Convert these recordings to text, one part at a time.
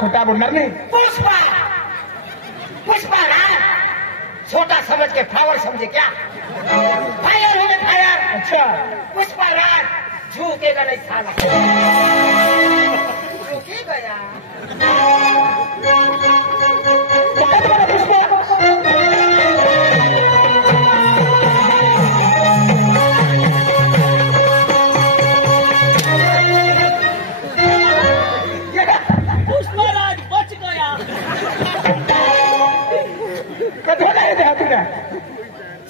खोटा बोलना नहीं। पुष्पा पुष्पा राज छोटा समझ के फ्लावर समझे क्या? फायर हो फायर। अच्छा पुष्पा राज झुकेगा नहीं साला। झुकेगा यार। पुष्पराज बच गया।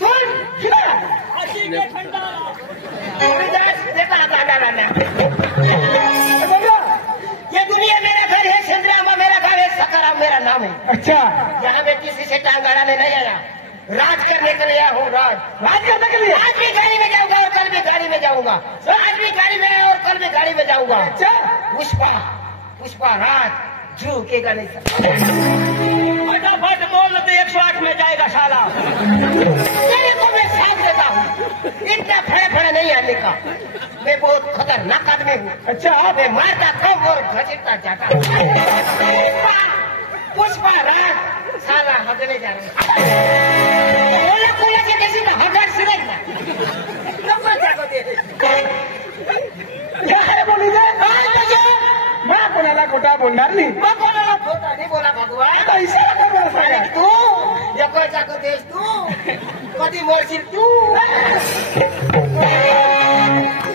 सुन अजी के ठंडा ये दुनिया मेरा घर है, चंद्रमा मेरा घर है, सकाराम मेरा नाम है। अच्छा यहाँ मैं किसी से टांग अड़ाने नहीं आया, राज करने के लिए हूँ। राज करने के लिए आज भी गाड़ी में जाऊंगा और कल भी गाड़ी में जाऊंगा, आज भी गाड़ी में और कल भी गाड़ी में जाऊंगा। अच्छा पुष्पा पुष्पा राज झुकेगा नहीं सकता। फटाफट बोल तो 108 में जाएगा साला। तेरे को मैं साथ देता हूँ, इतना फड़े फड़े नहीं आने का। मैं बहुत खतरनाक आदमी हूँ। अच्छा मैं मारता कम और घसीटता जाता। पुष्पा राज साला हगने जा रहे हैं। से किसी का हगर सिरे ना बोलू दे मैं कोणाला खोटा बोलणार नाही। खोटा नहीं बोला भगवान। इशारा काय मला सांगा तू एकोचा को देश तू कधी मरशील तू।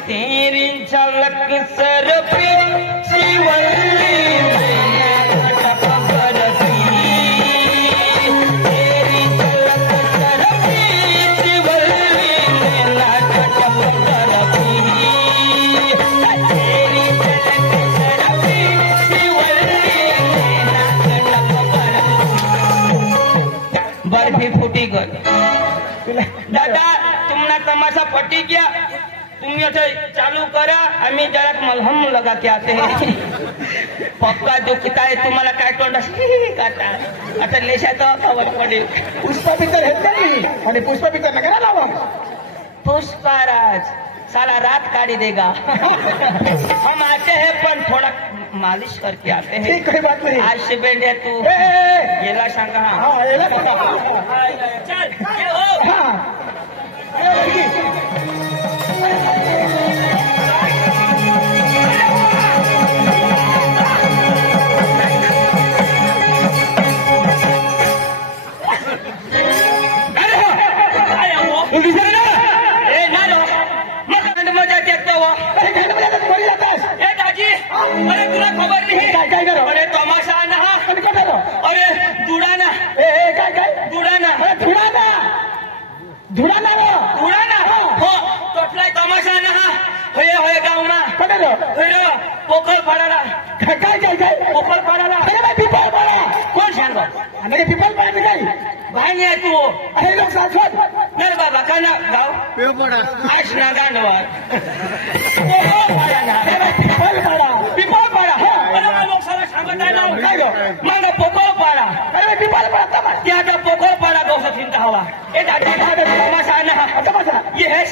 तेरी झलक सर पे शिवल्ली बर्फी फूटी गई। दादा तुमने तमाशा पट्टी किया, तुम ये चालू करा, आम्ही जरा मलहम लगा के आते हैं। पक्का दुखता है तुम्हाला काय तोंडा काटा आता लेशा तो खबर पडेल। पुष्पा पिक्चर हेच नाही आणि पुष्पा पिक्चर नका लावा। पुष्पाराज साला रात काढ़ी देगा। हम आते हैं पर थोड़ा मालिश करके आते हैं। ठीक कोई बात नहीं। आज से बेंड है तू ए, येला सांगा। हाँ येला सांगा। चल ये हो। हाँ ये लड़की अरे तुला खबर नाही काय करो? अरे तमाशा ना अरे दुडाना काय दुडाना धुडाना धुडाना दुडाना हो तोटलाय तमाशा ना होय होय गावना पडेलो होय पोकळ पाडाला काय पोकळ पाडाला अरे पिपल पाडा कोण सांग आणि पिपल पाडा काय भाई आहे तू अरे लोक सासवत नाही बाबा का ना गाव पिपल आश ना गांडवा पोकळ पाडाला पिपल पाडा अरे लोक साला सांगत आहे ना काय गो मग पोकळ पाडा अरे पिपल पाडा त्या आता पोकळ पाडा गौसा चिंता हवा ए दादा तमाशा ना तमाशा ये है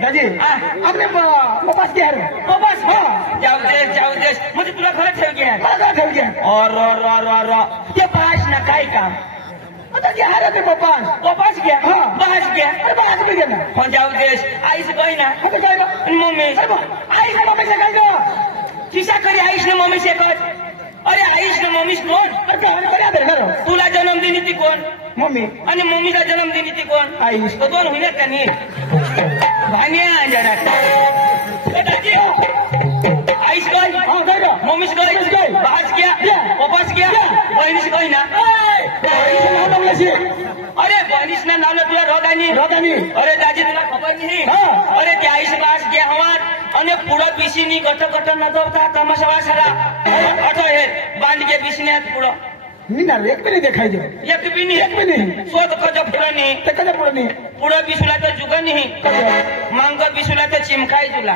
दादी आपने वापस किया है वापस हाँ जाओ देश मुझे तुला खरंच ठेव गया मला ठेव गया और ये पास ना काय का आता क्या है रे वापस गया हाँ बस गया अरे बात भी गया ना हो जाओ देश आईस गई ना हम काय ना मम्मी आई से मम्मी से काय ना किसा करी आईस ने मम्मी से कच अरे आईस ने मम्मी कोण अरे कोण करी आदर करो तुला जन्मदिनी ती कोण मम्मी आणि मम्मीचा जन्मदिनी ती कोण आईस तो दोन होईल का नाही भांग्या जरा आईस गई हाँ काय ना मम्मीच गई बस गया वापस गया बहिणीच गई ना अरे बहिणीच ना नाव तुला रोगानी अरे दाजी तुला खबर नाही अरे त्या आईस बास गया हवार आणि पुढं पिशीनी गट न जाता तमाशा वासाला अटो हे बांध के पिसण्यात पुढं मी ना एक भी नहीं दिखाई दे एक भी नहीं स्वत कज पुढं नाही ते कदा पुढे नाही पुढं पिसुला तर जुग नाही मांग पिसुला तर चिमखाय तुला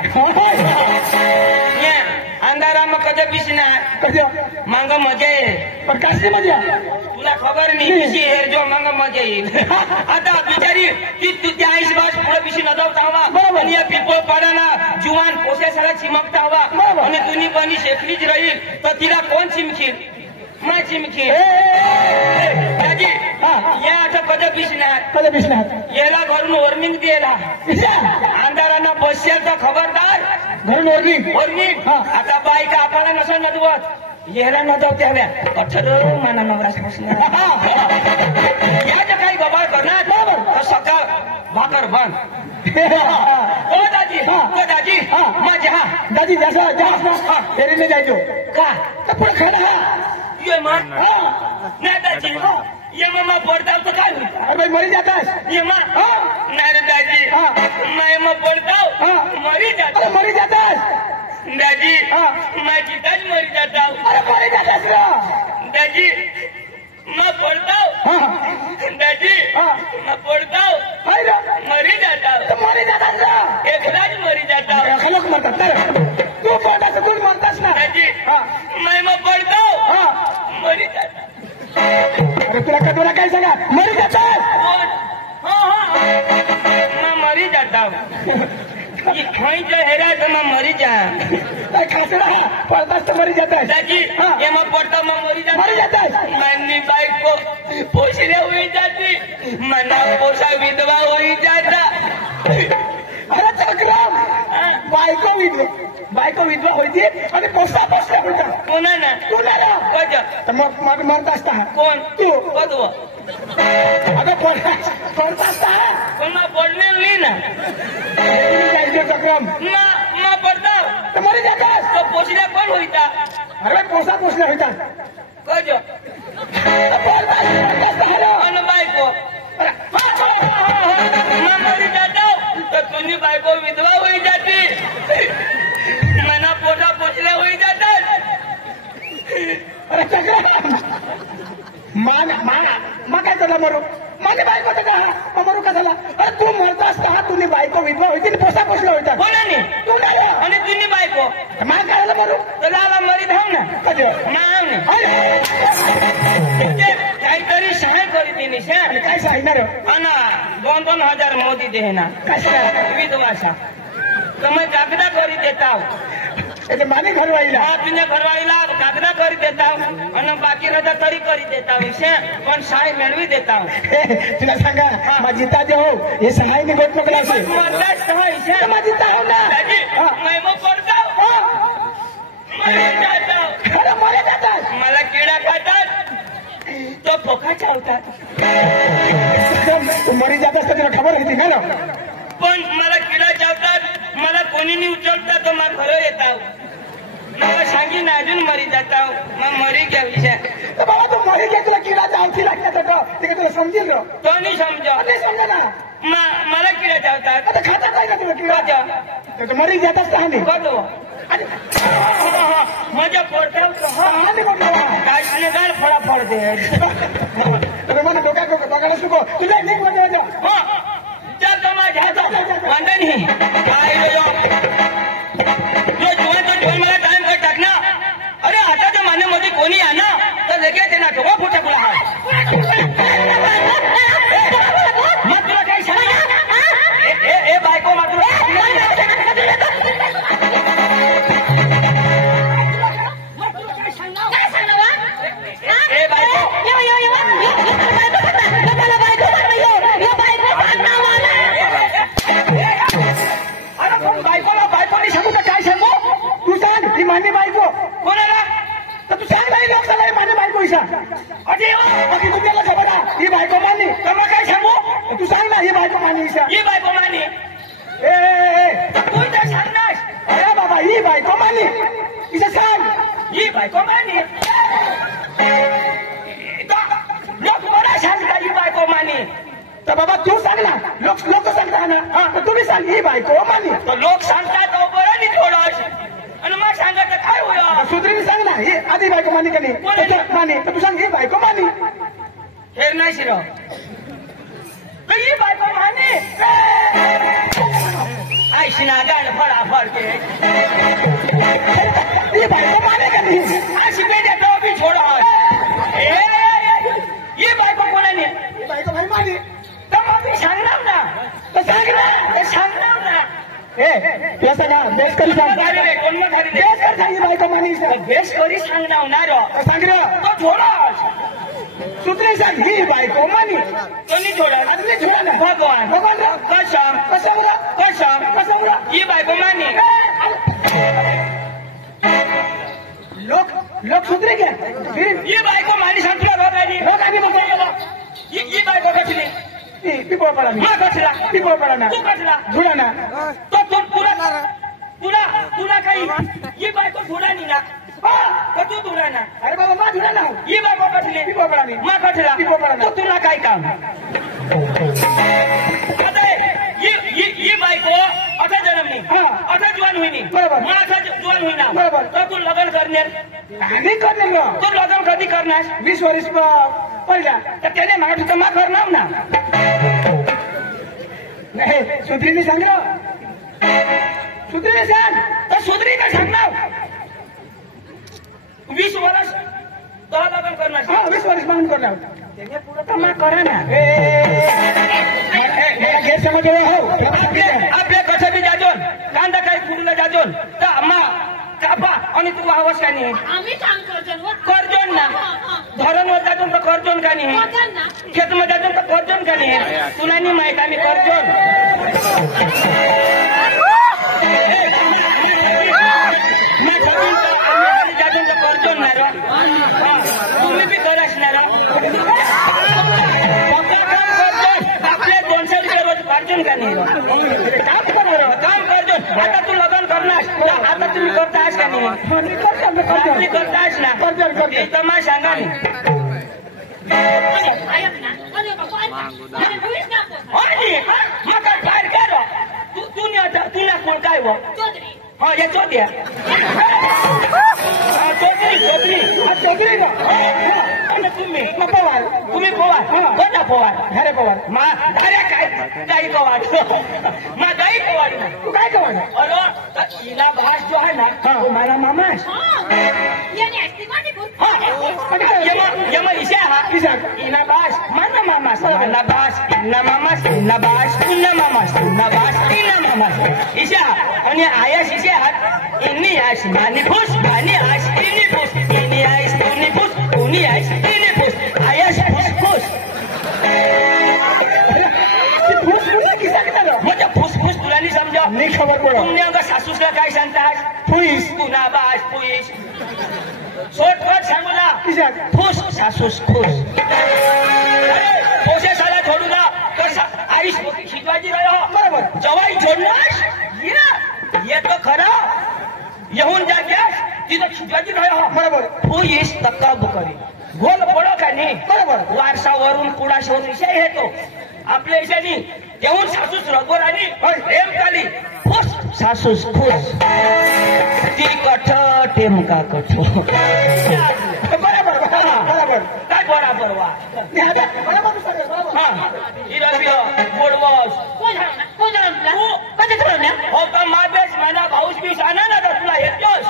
अंधारा मग कधी पिसणार कदा मांग मजा येईल पण कसली मजा तुला खबर नाही पिशी हेर जो मांग मजा येईल आता बिचारी ती तू त्या आईस बास पुढं पिशी न जाऊता हवा आणि या पिपळ पाडाला जुवान पोशासाला चिमकता हवा आणि तुम्ही बनी शेकलीच राहील तर तिला कोण चिमखील मा चिमकी ए, ए, ए, दाजी हा. या आता कधी पिसणार कधी पिसणार याला घरून वॉर्निंग दिला अंधारांना बसशेल तर खबरदार घरून ओरली वॉर्निंग हा. आता बायका आपल्याला नसा नदवत याला न जाऊ त्याव्या अठर मना नवराच्या बसणार याच्या काही गबाळ करणार बरोबर तर सकाळ भाकर बंद ओ दाजी हा. ओ दाजी हा. मजा दादी जसा जास्त फेरीने जायचो का तर पुढे खायला ये मग नाही दाजी ये मग पडताव तर काय होईल अरे भाई मरी जातास ये मग नाही रे दाजी हा. मैं मग पडताव हा. मरी जातो अरे मरी जातास दाजी हा. मैं चिताच मरी जाता हूँ अरे मरी जातास रा दादी मैं पढ़ता हूँ हा दादी हा. मैं पढ़ता हूँ हाय रा मरी जाता तर हूँ मरी जातास रा एक राज मरी जाता हूँ खलोक मरतात तर तू पोटाचं दूध मरतास ना दादी हा मैं पढ़ता हूँ हा मरी जाता अरे तुला कटोरा काय सांगा मरी जातास मैं मरी जाता हूँ ये खाई जो हेरा तो मैं मरी जा काय खासडा पळतास तर मरी जातास दादी हा. ये मैं पढ़ता मैं मरी जाता मरी जातास मनी बाइक को पोषले हुई जाती मना पोषा विधवा हुई जाता अरे चक्रम बायको विधवा होती आणि पोस्टा पोस्टा होता कोणा ना तू ना कज तर मग मरत असता कोण तू कदव अगं पळत असता कोणा पडले नाही ना जायचं चक्रम मा पडता तर मरी जातास तो पोषल्या कोण होईता अरे पोसा पोसल्या होता कज अन बायको मा मरी जाता तर तुझी बायको विधवा होई जाती मना पोटा पोचल्या होई जातात अरे चक्रम मा काय झाला मरू माझी बायको तर का मरू का झाला अरे तू मरत असता तुझी बायको विधवा होती पोसा पोसल्या होता कोणाने तू नाही आणि तुझी बायको मा काय झालं मरू तर आला मरी धाव ना कधी नाव ना अरे काहीतरी सहाय करी दिली सर काय सांगणार अना 2,000 मोदी दे ना कशा विधवासा तो मैं कागदा करी देता हूँ એટલે માની ઘરવાળીલા तुझे घरवाळीला कागदा करी देता हूँ आणि बाकी रजा तरी करी देता हूँ से पण सहाय मिळवी देता हूँ तुला सांगा मा जीता जे हो हे सहायनी गोट मोकला असे मरदाच सहाय से मा जीता हो ना दादी मैं मग पडता हूँ मरी जाता हूँ अरे मरे जातात मला किडा खातात तो पोखा चावतात तू मरी जातास तर तुला खबर होती ना पण मला किडा चावतात मला कोणी नाही उचलतात तर मग घरं येता मला सांगीन अजून मरी जाता मग मरी घ्या विषय तर बाबा तू मरी गे तुला किडा चावती लागतात होतं ते तुला समजेल रो तो नाही समजा नाही समजा ना मला किडा चावतात आता खाता काय ना तुला किडा तर मरी जातास तर हानी कदो माझ्या पोटात हानी म्हटलं काढणे गाड फळा फोडते तर मला डोक्याला सुको तुला निघ मध्ये जा चल तो माझ्या वांधा नाही काय जो जीवन मला टाइम कर टाक ना अरे आताच्या मान्यामध्ये कोणी आहे ना तर लगेच आहे ना तो फुटा तुला मग तुला काही सांग ए बायको मग बायकोनी सांगू का काय सांगू तू सांग ही मान्य बायको कोणाला तर तू सांग नाही लोक झाला मान्य बायको इसा अरे बाकी तुम्हाला खबर आहे ही बायको मान्य तर काय सांगू तू सांग ना ही बायको मान्य इसा ही बायको मानी ए तू तर सांगणार अरे बाबा ही बायको मान्य इसा सांग ही बायको मानी लोक मला सांगता ही बायको मानी तर बाबा तू सांग ना लोक सांगता ना हा तर तुम्ही सांग ही बायको मान्य तो लोक सांगतात तो बरं नाही थोडं आणि मग सांगत काय होईल सुधरीने सांग ना ही आधी बायको मान्य का नाही मान्य तर तू सांग ही बायको मान्य फेर नाही शिरो ही बायको मानी ऐशी ना गाड फळाफळ के ही बायको मान्य का नाही अशी बेटे तो भी छोडो ही बायको कोणाने ही बायको भाई मान्य तर मग मी सांगणार ना तर सांग ना सांगणार ना ए तुला सांगा बेस करी सांग कोण मग बेस कर ही बायको मानीस बेस करी सांगणार होणार सांग रे तो थोडा सुधरी सांग ही बायको मानी कोणी थोडा आदमी झोडा ना भगवान भगवान कशा कसा ही बायको मानी लोक सुधरे क्या फिर ही बायको मानी सांगतो बाबाजी लोक आम्ही नको ही बायको कठली पिपळ पडा मा कठला पिपळ पडा ना तू कठला झोडा ना तो तुला काही ही बायको थोडानी ना का तू थोडाना अरे बाबा मा झोडा ना ही बायको कठली पिपळ पडा मी मा कठला तो तुला काय काम आता ही बायको आता जन्मली आता जुवान होईनी बरोबर. मग आता जुवान होईना बरोबर. तर तू लग्न करणार आम्ही करणार मग तू लग्न कधी करणार 20 वर्ष पहिला तर त्याने मागत होतं मा करणार ना नाही सुधरीने सांगितलं सुधरीने सांग तर सुधरी काय सांगणार 20 वर्ष तो लग्न करणार हा 20 वर्ष मागून करणार त्याने पुढे तर मा करा ना गैर समझ रहे हो आपल्या कसं बी जाजोन कांदा काही फुडलं जाजोन तर आम्हा कापा आणि तू आवाज का नाही आम्ही काम करतो करजोन ना धरणवर जाजोन तर करजोन का नाही खेतमध्ये जाजोन तर करजोन का नाही तुला नाही माहित आम्ही करजोन जाजोन तर करजोन ना तुम्ही बी कर असणार आपले 200 रुपये रोज करजोन का नाही काम करजो आता तू लग्न करणार आता तुम्ही करतास का नाही तुम्ही करतास ना हे तर मला सांगा नाही मग काय करो तू कोण काय व हा हे चोद्या चोपडी आणि तुम्ही पवार कोणता पवार घरे पवार मा अरे काय गाई पवार मा गाई पवार तू काय कवाड अरे इला भास जो है ना तो मारा मामा है यमा इशा हा इना बास माना मामा माना बास इना मामा इना बास इना मामा इशा आणि आयस इशा हा इन्नी आश मानी फुस मानी आश इन्नी फुस इन्नी आश तुनी फुस तुनी आश इन्नी फुस आयस फुस म्हणजे फुसफुस तुला नाही समजा नाही खबर पडा तुमने अंगा सासूसला काय सांगतास फुईस तुला बास फुईस शॉर्टकट सांगू ना किशाक फुस सासूस फुस पोसे साला छोडू ना तर आईस शिकवायची राह बरोबर जवाई जोडणार ये तो खरं येऊन जा गॅस तिथं शिकवायची राह बरोबर फुईस तक्का बुकरी गोल पडो का नाही बरोबर वारसावरून कुडाशवरून विषय येतो आपल्या इशानी येऊन सासूस रगोर आणि प्रेम काली फुस सासूस फुस ती कठ टेमका कठ बरोबर काय बरोबर वा हा इरबियो गोडवस हो का माबेस म्हणा भाऊस बीस आणा ना तर तुला येतोस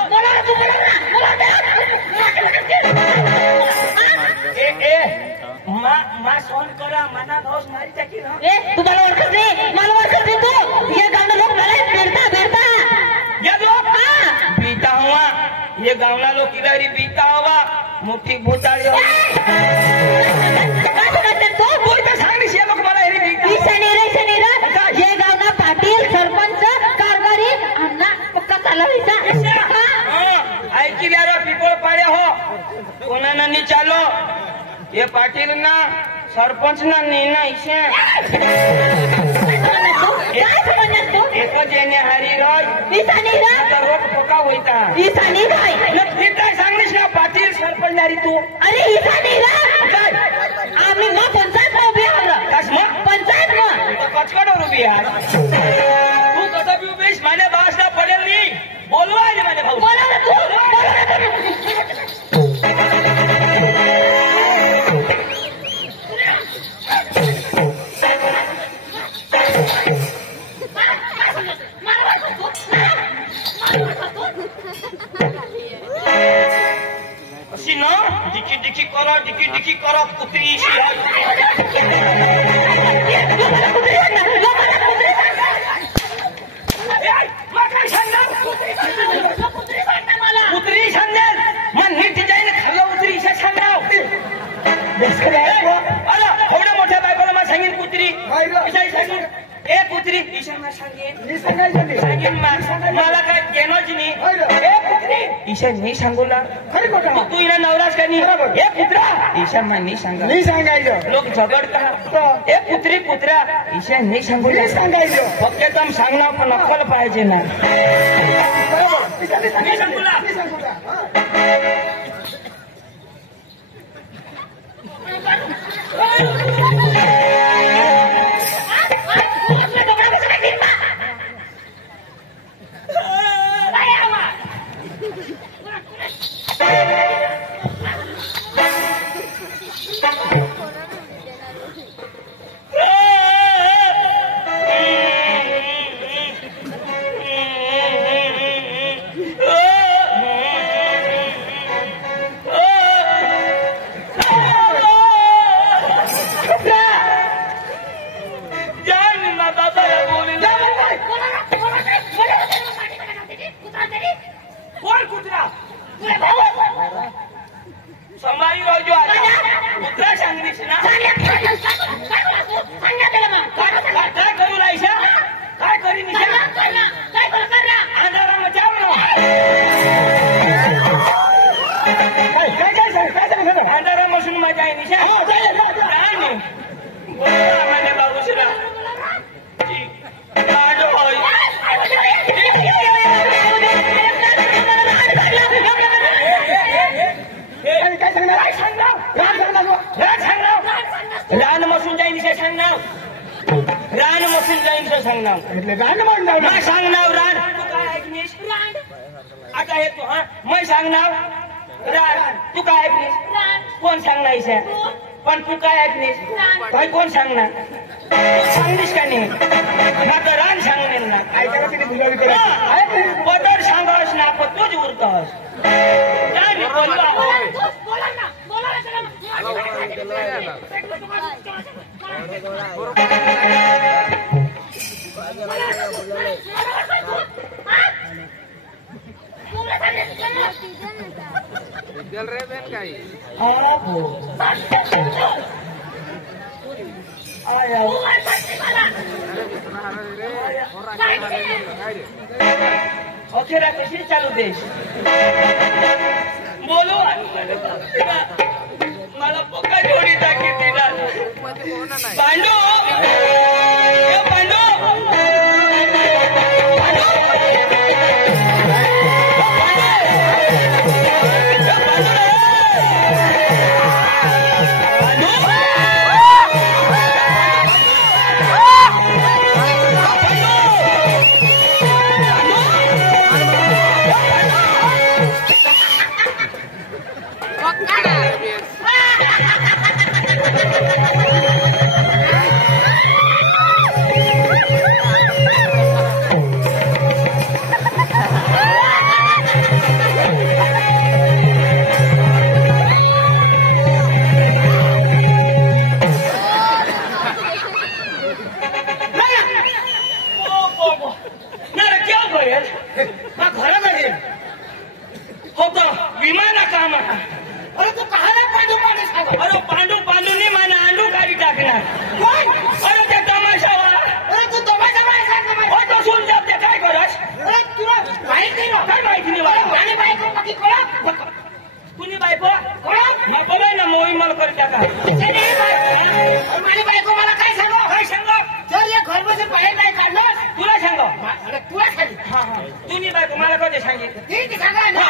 मा सोन करा मना भाऊस मारी टाकी ना तू मला ओळखत नाही मला ओळखत नाही तू हे गावना लोक मला बेरता या लोग बीता हुआ ये गावना लोग किधर बीता हुआ मुठी भूताळी काय करतात तू बोल तर सांग निशे लोक मला हेरी बीता ईशानी हे गावना पाटील सरपंच कारभारी अण्णा पक्का चालवायचा ऐकी यार पिपळ पाड्या हो कोणाना नाही चालो ये पाटील ना सरपंच ना नीना इशे एक जेने हरी रोज रोज पका होता काय सांगलीस ना पाटील सरपंच नारी तू अरे ईशानी आम्ही मग पंचायत उभी मग पंचायत मग कचकड उभी यार तू कसं बी उभीस माझ्या बासला पडेल नाही बोलवा माझ्या भाऊ बोला ना तू अशी ना डिकी करा कुत्री बेस्ट बायको अरे एवढ्या मोठ्या बायकोला मला सांगेन कुत्री बायको. ईशाही सांगेन ए कुत्री ईशा मला सांगेन मी सांगायचं नाही. सांगेन मला काय घेणंच नाही ए कुत्री ईशा नाही सांगूला खरी खोटं तू हिला नवराच का नाही बरोबर. ए कुत्रा ईशा मला नाही सांगा मी सांगायचं लोक झगडतात ए कुत्री कुत्रा ईशा नाही सांगू मी सांगायचं फक्त एकदम सांगणार पण अक्कल पाहिजे ना बरोबर मी सांगायचं. मी सांगूला. मी सांगूला. हा. कोण कुत्रा संभाजी राजू आला कुत्रा सांगलीस ना काय करू रायशा काय करी निशा आधारा मचाव काय सांगतो आधारा मसून मजा आहे निशा काय नाही मैंने बाबू से रान मसून जाईन निशा सांगणार रान मसून जाईन सांगणार गाणं म्हणणार मैं सांगणार रान तू काय ऐकनीस आता हे तू हा मैं सांगणार रान तू काय ऐकनीस कोण सांगणार इशा पण तू काय ऐकनीस काय कोण सांगणार तू सांगलीस का नाही ना तर रान सांगणार ना ऐकायला किती बुजावी करायची. पदर सांगास ना पण तूच उरतस काय नाही बोलला अखेरा कशी चालू देश बोलू मला पक्का जोडी टाकी दिला पांडू पांडू विमाना काम अरे तू कहा पांडू पांडू सांग अरे पांडू पांडू नाही माना आंडू काढी टाकणार अरे त्या तमाशावा अरे तू तमाशा तो सोन जात ते काय करस अरे तुला माहिती नाही काय माहिती नाही मला आणि बायको बाकी कोण कुणी बायको कोण मग बघाय ना मोही मला कर त्या का माझी बायको मला काय सांग जर या घर मध्ये बाहेर नाही काढलं तुला सांग अरे तुला सांग हा तुम्ही बायको मला कधी सांगितलं ठीक सांगा ना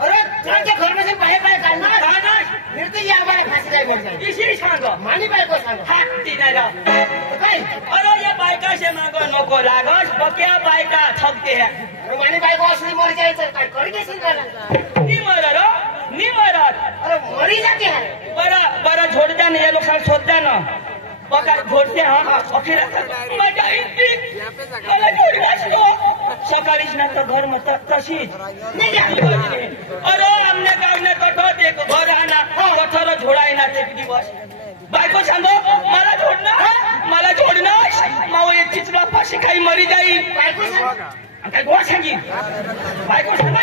अरे तुमच्या घर मध्ये बाहेर काढणार फिरते या आम्हाला फाशी नाही भेट इशी सांग माझी बायको सांग हा ती नाही राव काय अरे या बायका से मागो नको लागस बक्या बायका थकते हैं माझी बायको असली मर जायचं काय करी देशील का नहीं मरत अरे मरी जाते हैं बरा छोड़ जा ये लोग साथ सोच जा ना पकड़ घोटते हाँ सकाळीच ना तर घर मग तशीच अरे आमने गावने कटत एक घर आणा पथर झोडायना ते दिवस बायको सांगो मला जोडणार माऊ एक चिचला फाशी काही मरी जाईल बायको काय गोड सांगी बायको सांगा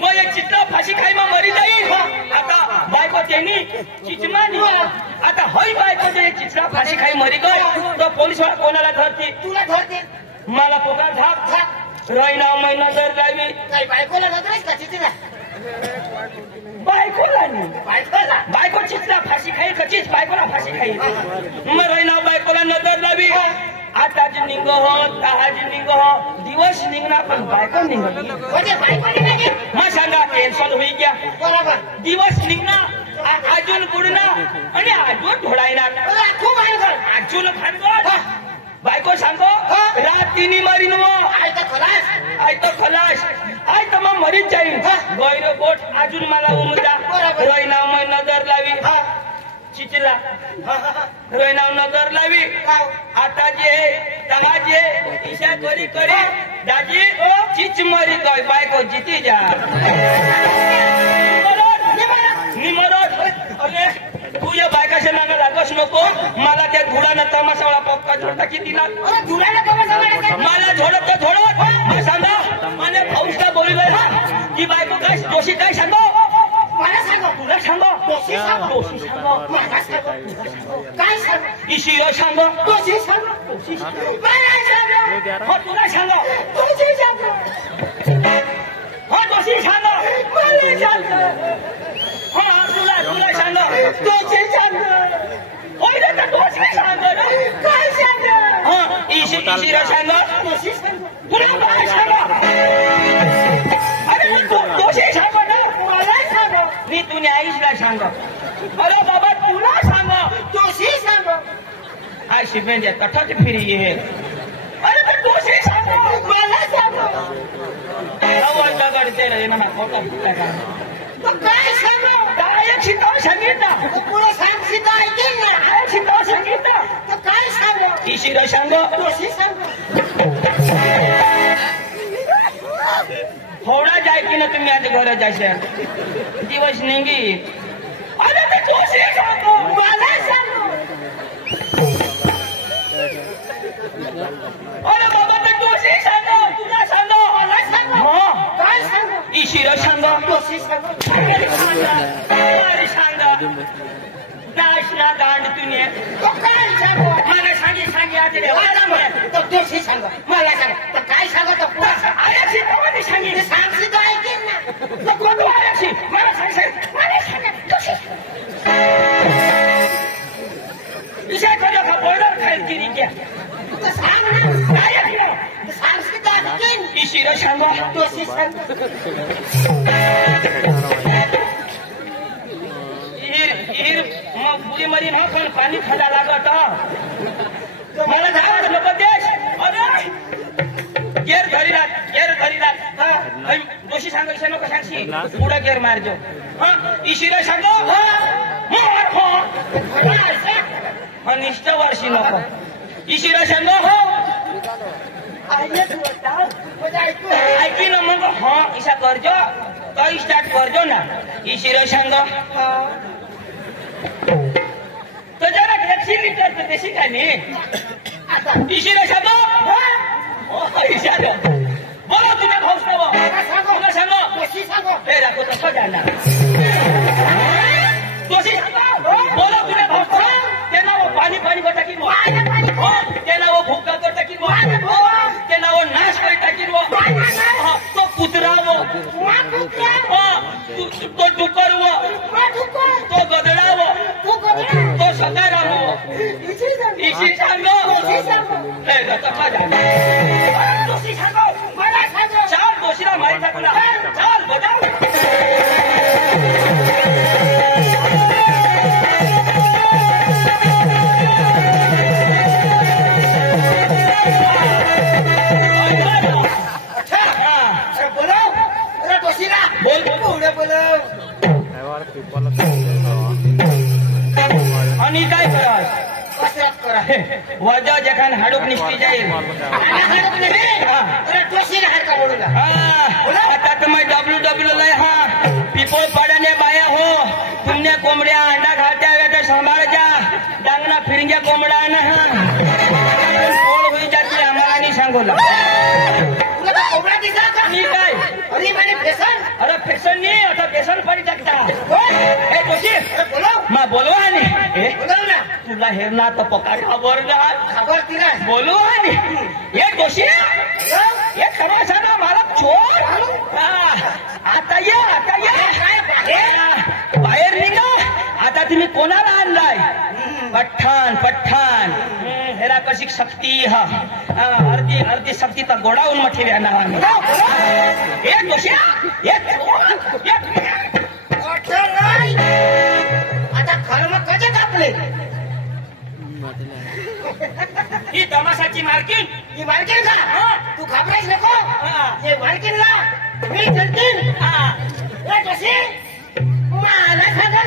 मग एक चित्रा फाशी खाई मग मरी जाईल. आता बायको त्यांनी चिचमानी आता हई बायको एक चित्रा फाशी खाई मरी गई तो पोलीस वाला कोणाला धरते? तुला धरते. मला पोकार झाप राईना महिना जर लावी काही बायकोला धरतेस का चितीला? बायकोला नाही. बायकोला बायको चित्रा फाशी खाई कचीच बायकोला फाशी खाई मग राईना बायकोला नजर लावी. आताच निघ हो ताज निघ हो दिवस निघणार पण बायको निघ म्हणजे बायको निघाली. मग सांगा टेन्शन होई गया. बरोबर. दिवस निघणार अजून बुडणार आणि अजून ढोळायणार. खूप आहे. अजून खानगोड बायको सांगो रात तिनी मरीन आहे तर खलास. आय तो खलास आय तर मग मरीच जाईल. गैर गोट अजून मला उमजा रोयनाव मग नजर लावी चिचला रोयनाव नजर लावी. आता जे तहा जे ईशा करी करी दाजी चिच मरी गय बायको जिती जा निमरत. अरे तू या बायकाच्या नांगा लागस नको. मला त्या धुळानं तमाशाला पक्का झोडता किती ना धुळाला तमाशा मला झोडत तर झोडत सांगा. मला भाऊसला बोललोय की बायको काय दोषी काय सांगो मला सांगो. तुला सांगो दोषी सांगो. दोषी सांगो मला सांगो. काय सांगो? इशिरा सांगो दोषी सांगो. मला सांगो. हो तुला सांगो दोषी सांगो. हो दोषी सांगो मला सांगो. हो तुला तुला सांगो दोषी सांगो. होय तर दोषी सांगो ना. काय सांगो? हो इशिरा सांगो दोषी सांगो. तुला काय सांगो? अरे तू दोषी सांगो ना. मला सांगो. मी तुझ्या आईला सांगो. अरे बाबा तुला सांगो दोषी सांगो. आई शिवेंद्र कथाच फिरी ये. अरे पण दोषी सांगो मला सांगो. आवाज दगडते रे म्हणा फोटो फुटला का तू काय सांगो? काय शिकाव सांगितलं तू पुढे सांगशील तर ऐकेल ना. काय शिकाव सांगितलं तू काय सांगो? इशिरा सांगो दोषी सांगो. थोडा जाय की ना तुम्ही आज घर जाशाल दिवस निघी. अरे ते दोषी सांगो मला सांगो. अरे बाबा ते दोषी सांगो तुला सांगो मला सांगो. मग काय सांगो? इशिरा सांगो दोषी सांगो. अरे सांगा दाश ना गांड तुने तू काय सांगो? मला सांगी आज रे तो दोषी सांगो. मला सांगो. तर काय सांगो? तो पुढे सांगो. आयाची कमानी सांगी तू सांगशील तर ऐकेल ना. नको तू आयाची मला सांग मला सांगो. दोषी. इशा कोणा का बॉर्डर खाईल की रिक्या तू सांग ना. काय आहे तू सांगशील तर ऐकेल. इशिरा सांगो दोषी सांगो. मग पुरी मरी ना पण पाणी खायला लागत मला जावं नको देश. अरे गेर धरीला दोषी सांगो इशा नको सांगशी पुढे गेर मारजो. इशिरा सांगो अनिष्ट वर्षी नको. इशिरा सांगो हो ऐकी ना मग हा इशा करजो काही स्टार्ट करजो ना. इशिरा सांगो तो जरा टॅक्सी विचारतो तशी काय नाही. इशिरा सांगो इशारा बोला तुझ्या भाऊस तुला सांगो दोषी सांगो. हे राखो तसं जाणार दोषी सांगो बोला तुझ्या भाऊस त्यांना वो पाणी पाणी को टाकीन त्यांना वो भूका को टाकीन त्यांना वो नाश कर टाकीन तो कुत्रा वो तो डुकर वो तो गदडा वो तो सकारा वो इशी सांगो हे तसं जाणार दोषी सांगो मला सांगो. चार दोषीला माहिती टाकला चार बजाव. आणि काय करा कसरत करा. वजा जखान हाडूक निष्ठी जाईल. आता तुम्ही WW पिपोळ पाड्याने बाया हो तुमने कोंबड्या अंडा घालत्या वेळेला सांभाळत्या डांगना फिरंग्या कोंबडा ना कोण होई जाते आम्हाला नाही सांगू कोंबडा दिसला का? काय अरे मैंने फैशन अरे फॅशन नाही आता फॅशन पडी टाकता ए जोशी बोलो मा बोलवा आणि बोलो ना तुला हेरना तर पकाड खबर ना खबर तिला बोलवा आणि ए जोशी ये खरा साना मला छोड आता ये बाहेर निघा आता तुम्ही कोणाला आणलाय पठाण हेरा कशी शक्ती हा अर्धी शक्ती तर गोडावून मठी राहणार एक दोषी आता खरं मग कसे कापले ही तमाशाची मार्किंग ही मालकीन का तू घाबरायच नको हे मालकीनला मी चलतील कशी मला खबर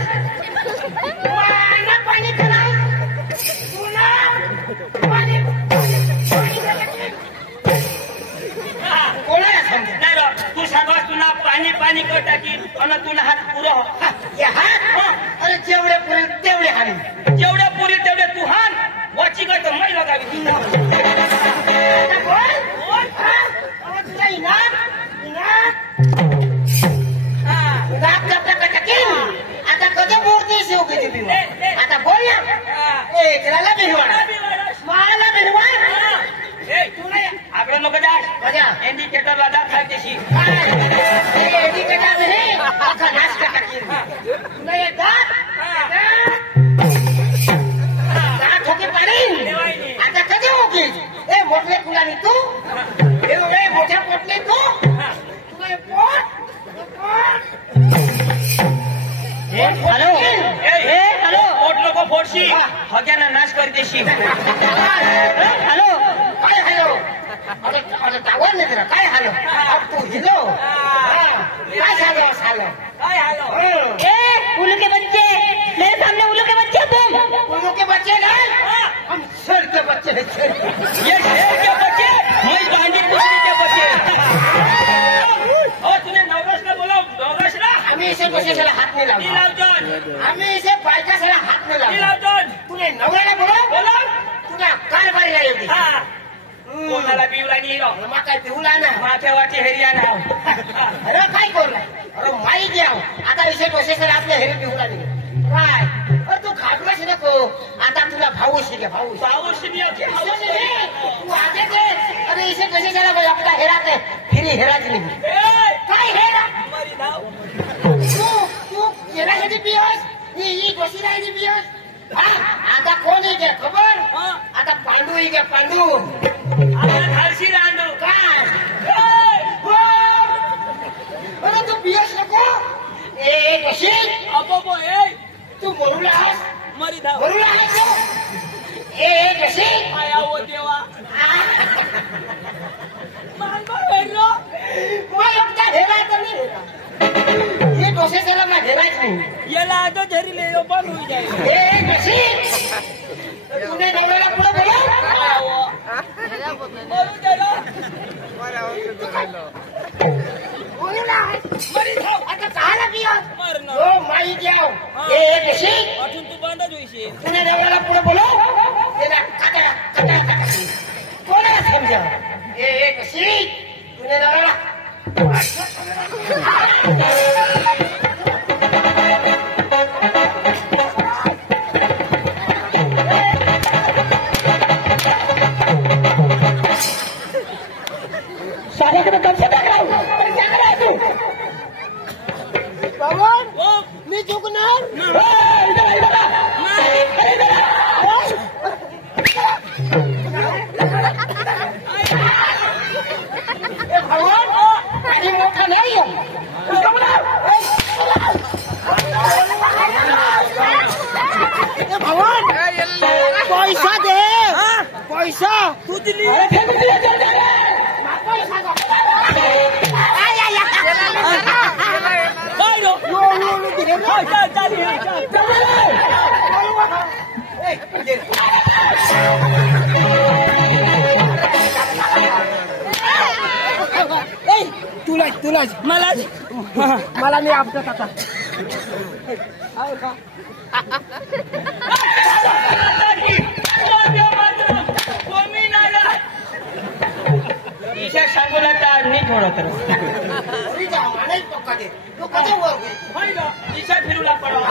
मला पाणी करा तुला पाणी कोणाला समजा नाही रो तू सांगा तुला पाणी कर टाकी आणि तुला हात पुरो अरे जेवढे पुरेल तेवढे हानी जेवढ्या पुरी तेवढे तू हान वाची कर तर मै लगावी आता बोल तुला इनाम आता कधी मूर्ती शिव केली आता बोल ना त्याला भिरवा मला भिरवा तू नाही आपलं नको जास मजा इंडिकेटरला दाखल त्याशी अख्खा नाश तुला येतात ठोके पाणी आता कधी मोकली ए मोठले तुला नाही तू मोठ्या पोटले तू तुला पोट हॅलो हॅलो पोट नको फोडशी हग्याना नाश कर देशी हॅलो काय हॅलो अरे टावर नाही तुला काय हॅलो तू हिलो काय झालं काय हॅलो उल्लू के बच्चे मेरे सामने उल्लू के बच्चे तुम उल्लू के बच्चे नहीं हम शेर के बच्चे हैं ये शेर के बच्चे मैं गांधी पुष्टि के बच्चे और तूने नवरसला बोला नवरसला आम्ही इसे कशाला हात नाही लावला लावजन आम्ही इसे बायकाशाला हात नाही लावला लावजन तुने नवऱ्याला बोला तुला कारभारीला येते कोणाला पिवला नाही रो मग काय पिऊला ना माथ्या वाटी हरियाणा अरे काय करू अरे माई द्याव आता इसे कशाला आपल्या हेरी पिऊला नाही काय अरे तू खाटलाच नको आता तुला भाऊ शिके भाऊ तू आगे दे अरे इसे कशाला आपला हेराते फिरी हेराच नाही काय हेरा तू येण्यासाठी पियस ही कशी राहिली पियस आता कोण आहे खबर आता पांडू आहे पांडू हरशी रांडू काय अरे तू पियस नको ए कशी अबो ए तू मरूला आहेस मरी धाव मरूला आहेस तू ए कशी आया वो देवा मांगो हेरो मग एकटा हेरा तर नाही हेरा ये कशाला मग हेराच नाही याला आदो धरी ले यो बंद होई जाए ए कशी तूने नवऱ्याला पुढे बोला मरू देलो मरूला आहेस मरी धाव आता कहाला पियस मरन ओ माई द्याव ए कशी अठून तू बंद होईशी तुने नवऱ्याला पुढे बोला त्याला काटा काटा कोणाला समजा ए कशी तुने नवऱ्याला साऱ्याकडे कमसे मी चुकणार आणि मोठा नाही भगवान पैसा दे पैसा तू दिली काय रो तुला मला मी आपलं आता सांगू लागता नीट होणार पक्का दे तो कसा वर घे होय ग दिशा फिरूला पडवा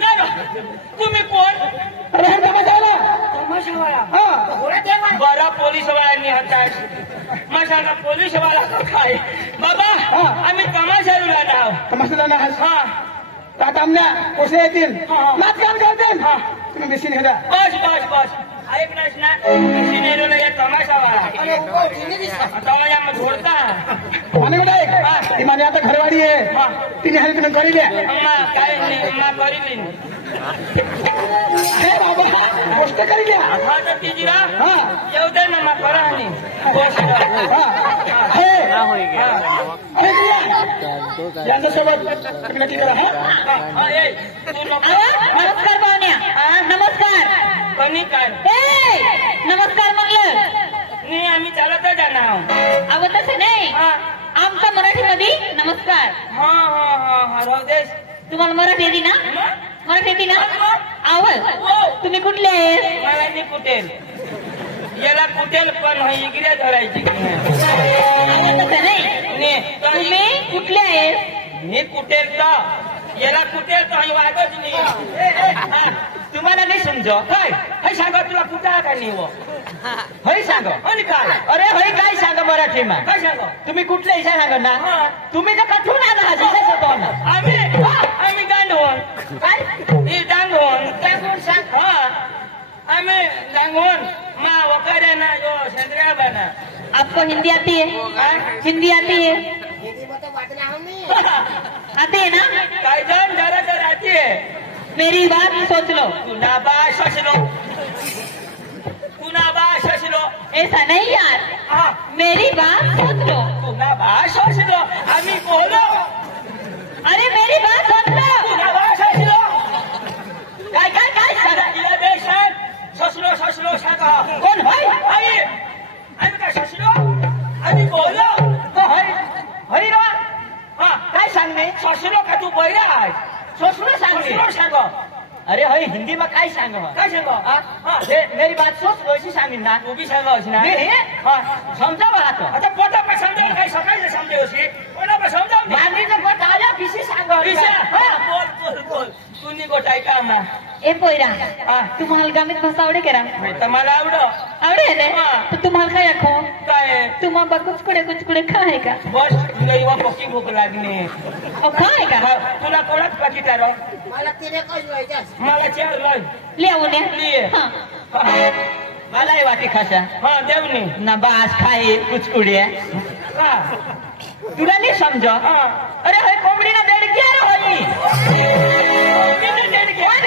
नाही ग तुम्ही कोण अरे हे तमाशाला तमाशावाला हा घोडा देवा बरा पोलीस वाल्यांनी हाताय मशाला पोलीस वाला काय बाबा आम्ही तमाशाला जाऊ तमाशाला ना हा आता आमल्या कोसे येतील नाच काम करतील तुम्ही बेसिन हे द्या बस बस बस ऐक नाहीस ना सिनेरोला या तमाशावाला अरे उभा उठीने दिसला तमाशा मग घोडता आणि बेटा ती माझी आता घरवाडी आहे तिने हरी तुम्ही करी द्या अम्मा काय नाही अम्मा करीन हे बाबा गोष्ट करी द्या हा तर तिची ना हा येऊ दे ना मग करा आणि गोष्ट हा हे अरे यांच्यासोबत तुम्ही नक्की करा हा ए तू नको नमस्कार पाहुण्या नमस्कार कणी काय नमस्कार म्हणलं नाही आम्ही चालतच जाणार अव तसं नाही हा आमचा मराठीमध्ये नमस्कार हा हा हा हा राहू दे तुम्हाला मराठी येते ना मराठी येते ना आवड तुम्ही कुठले आहेत मला नाही कुटेल याला कुटेल पण इकडे धरायची तसं नाही तुम्ही कुठले आहेत मी कुटेल का याला कुटेल तर वागच नाही तुम्हाला नाही समजो काय हे सांगा तुला कुठं का नाही हय सांग आणि काय अरे हय काय सांग मराठी मा काय सांग तुम्ही कुठले इशा सांग ना तुम्ही तर कठून आला आम्ही गांडवण काय ही डांगवण डांगवण सांग हा आम्ही डांगवण मा वकारे ना यो सेंद्रिया बना आपको हिंदी आती है हिंदी आती है हिंदी में तो बात ना हमने आती है ना काय जान जरा जरा आती है मेरी बात सोच लो तुना बात सोच लो तुना बात सोच लो ऐसा नहीं यार हाँ मेरी बात सोच लो तुना बात सोच लो आम्ही बोलो अरे मेरी बात सोच लो तुना बात सोच लो काय काय काय सांगा तिला देश ससलो सांगा कोण भाई भाई आम्ही काय ससलो आम्ही बोलो तो हरी रा हा काय सांगणे ससलो का तू बैरा आहे ससलो सांगणे सांगो अरे हय हिंदी में काय सांगो काय सांगो मेरी बात सोच लो अशी सांगीन ना तू बी सांगो अशी ना समजा मला तो आता पोटा पे समजा काय सकाळी समजे अशी पोटा पे समजा मांडीचं पोट आल्या पिशी सांगो बोल बोल बोल तुम्ही गोटाय का ना ए पोयरा तुम्हाला गामित भाषा आवडे करा तर मला आवड आवडे रे तो तुम्हाला काय राखो काय तुम्हाला कुचकुडे खाय का बस तुला युवा पक्की भूक लागणे खाय का तुला कोणाच पाकिट आहे मला तिने काय व्हायचं मला चार लय लिया मलाही वाटी खासा हा देवनी ना बास खाई कुचकुड्या तुला नाही समजा अरे हय कोंबडीला देडकी आहे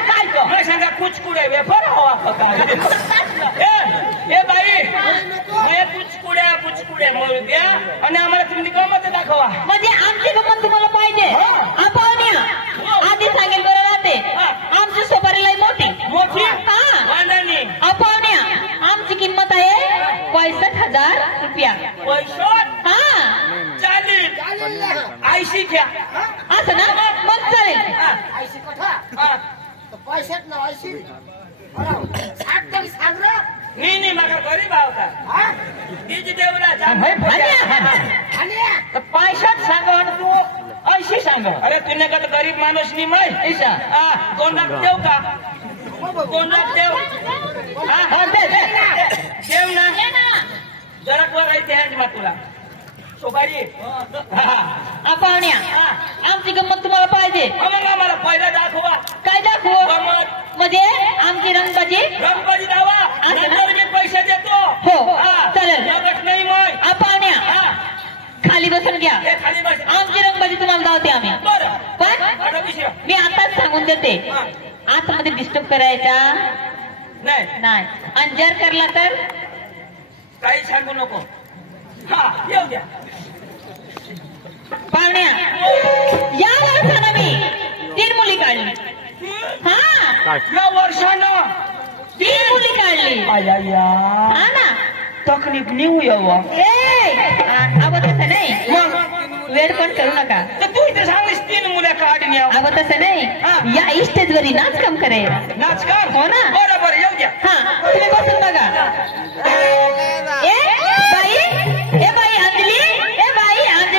काय तो मैं सांगा कुचकुड्या वेफर हवा पका ए बाई हे कुचकुड्या मरू द्या आणि आम्हाला तुम्ही गमत दाखवा म्हणजे आमची गमत तुम्हाला पाहिजे आपण आधी सांगेल बरं राहते आमची सोपारी लई मोठी वांदानी आपण आमची किंमत आहे 65,000 रुपया 65 हा चालेल 80 घ्या असं ना मग चालेल 80 कथा पैशात ना 80 60 तरी सांग रे नाही मला गरीब होता बीज देवला आणि पैशात सांगा तू 80 सांग अरे तुने का गरीब माणूस नाही माहिती ऐसा 2 लाख देऊ का 2 लाख देऊ देव ना जरा वर राहते ह्यांची मा तुला सोपारी आपण आमची गंमत तुम्हाला पाहिजे मला पहिला दाखवा काय दाखवू म्हणजे आमची रंगबाजी दावा पैसे देतो हो चालेल नाही मग आपण खाली बसून घ्या खाली बस आमची रंगबाजी तुम्हाला दावते आम्ही बरं मी आताच सांगून देते आतमध्ये डिस्टर्ब करायचा नाही आणि जर करला तर काही सांगू नको हा येऊ द्या पाहुण्या या वर्षानं मी 3 मुली काढली हा या वर्षानं 3 मुली काढली हा ना तकलीफ नेऊ यावं अव तसं नाही वेळ पण करू नका तर तू इथे सांगलीस 3 मुलं काढून यावं अव तसं नाही या स्टेजवरी नाच काम करे नाच का हो ना बरोबर येऊ द्या हा तुम्ही बसून बघा ए बाई अंजली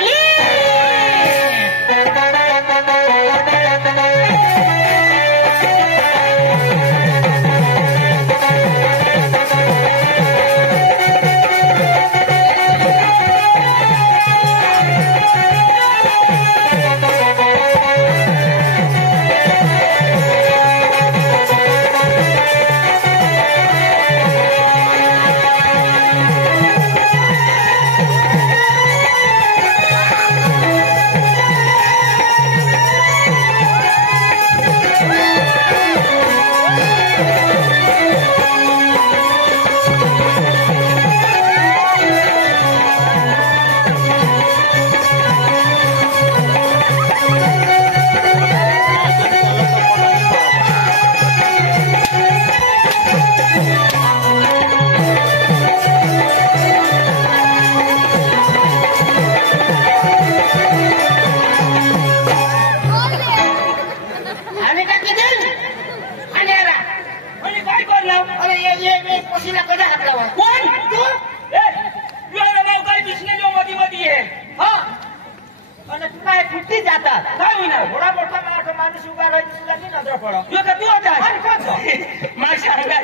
पत्र पडो तू का तू होता मला सांगा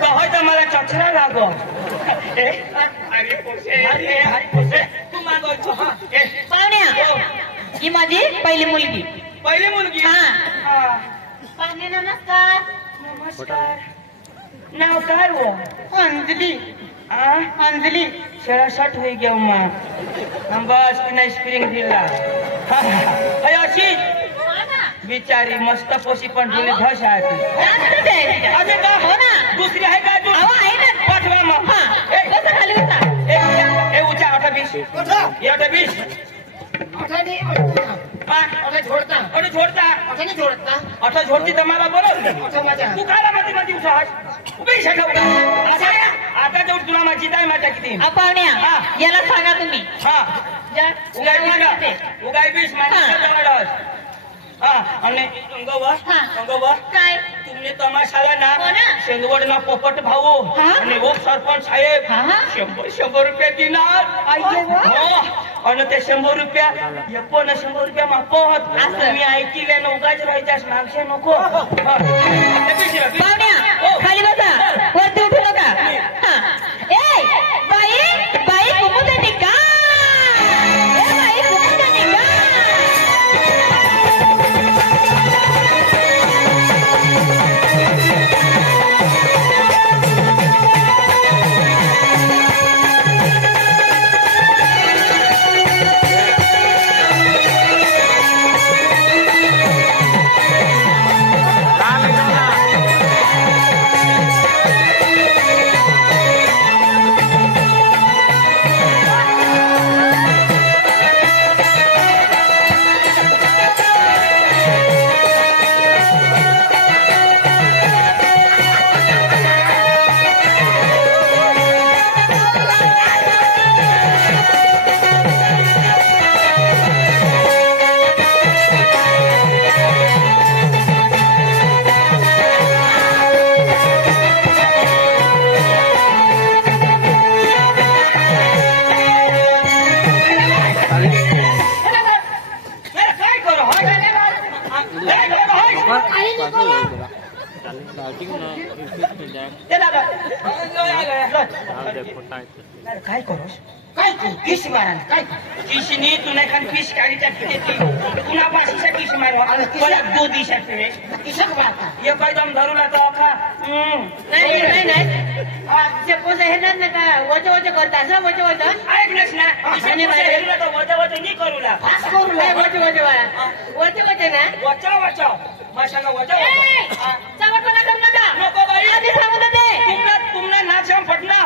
कहय तर मला चचरा लागो तू मागवतो पाहुण्या ही माझी पहिली मुलगी. पहिली मुलगी हा. पाहुणे नमस्कार. नमस्कार. नाव काय हो? अंजली. अंजली 66 होई गया हम बस तिने स्प्रिंग दिला अशी बिचारी मस्त पोशी पण दिली धस आहे अरे का हो ना. दुसरी आहे का तू अहो आहे ना. पाठवा मग बसा खाली बसा. ए उचा 28 अठा झोडती तर मला बोलव तू काय मध्ये मध्ये उभी शकता आता जो तुला माझी आहे माझ्या किती पाहुण्या याला सांगा तुम्ही. हा उगाई 20 माझ्या आणि काय तुम्ही तमाशाला ना हो ना. शेंदवड ना पोपट भाऊ आणि सरपंच साहेब 100 रुपये देणार आणि ते 100 रुपया 100 रुपया मागत तुम्ही ऐकिले ना उगाच राहायच्यास मागशे नको पाहुण्या खाली बसा वरती उठू नका. ए बाई बाई कुमुदानी का बाई कुमुदानी का काय करोस काय किस मारा काय किसनी तुला एखाद फिश काढीच्या फिरेती पुन्हा पाशीच्या किस मारवा परत 2 दिवसात फिरे किसक मारता ये काय दम धरू लागतो का नाही ते पोसे हे ना का वज वज करता असं वज वज ऐकलंस ना किसनी मारला तर वजा वजा नाही करू ला पास करू नाही वज वज वज वज ना वचा वचा माशाला वजा चावटपणा करू नका नको बाई आधी सांगू दे तुमना नाचम फटना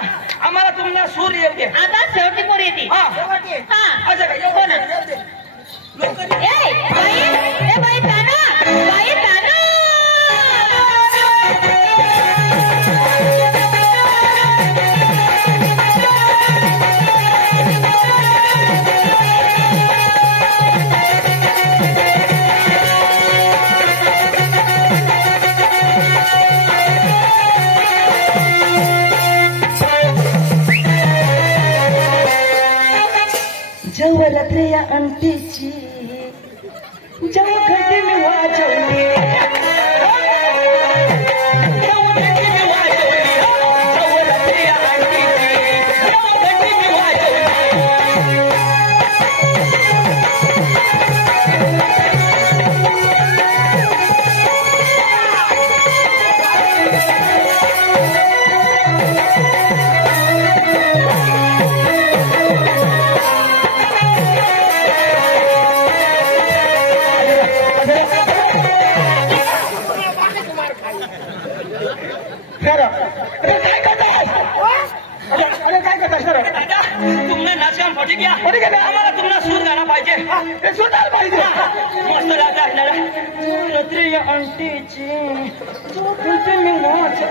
आम्हाला तुमना सूर येऊ दे आता शेवटी पोर येते. हा अच्छा काय येऊ ना ए बाई ताना बाई ताना जवळत्र्या अंतीची जवघटी मी वाजवली जवघटी मी वाजवली जवळत्र्या अंतीची जवघटी मी वाजवली तुमने नाचकाम फटी गया आम्हाला तुम्हाला सूर गाणं पाहिजे सुधार पाहिजे मस्त राजा रात्री अंटीची मी वाजवली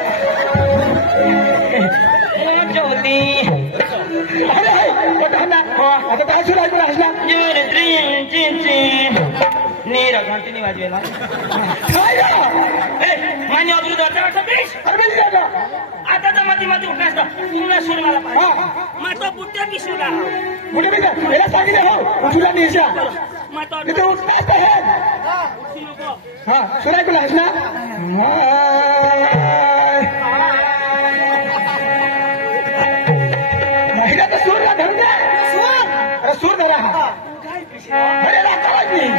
आता काय सुरू नीर घंटी वाजवेला मान्य अब्रुद आता तर माती माती उठणार तुम्हाला सूर मला पाहिजे माता बुट्ट्या की सुरा सांगितलं हो तुला निशा माता उठणार हाँ सुनाई को हंसना महिला तो सुर का धन है अरे सुर दे रहा अरे रात नहीं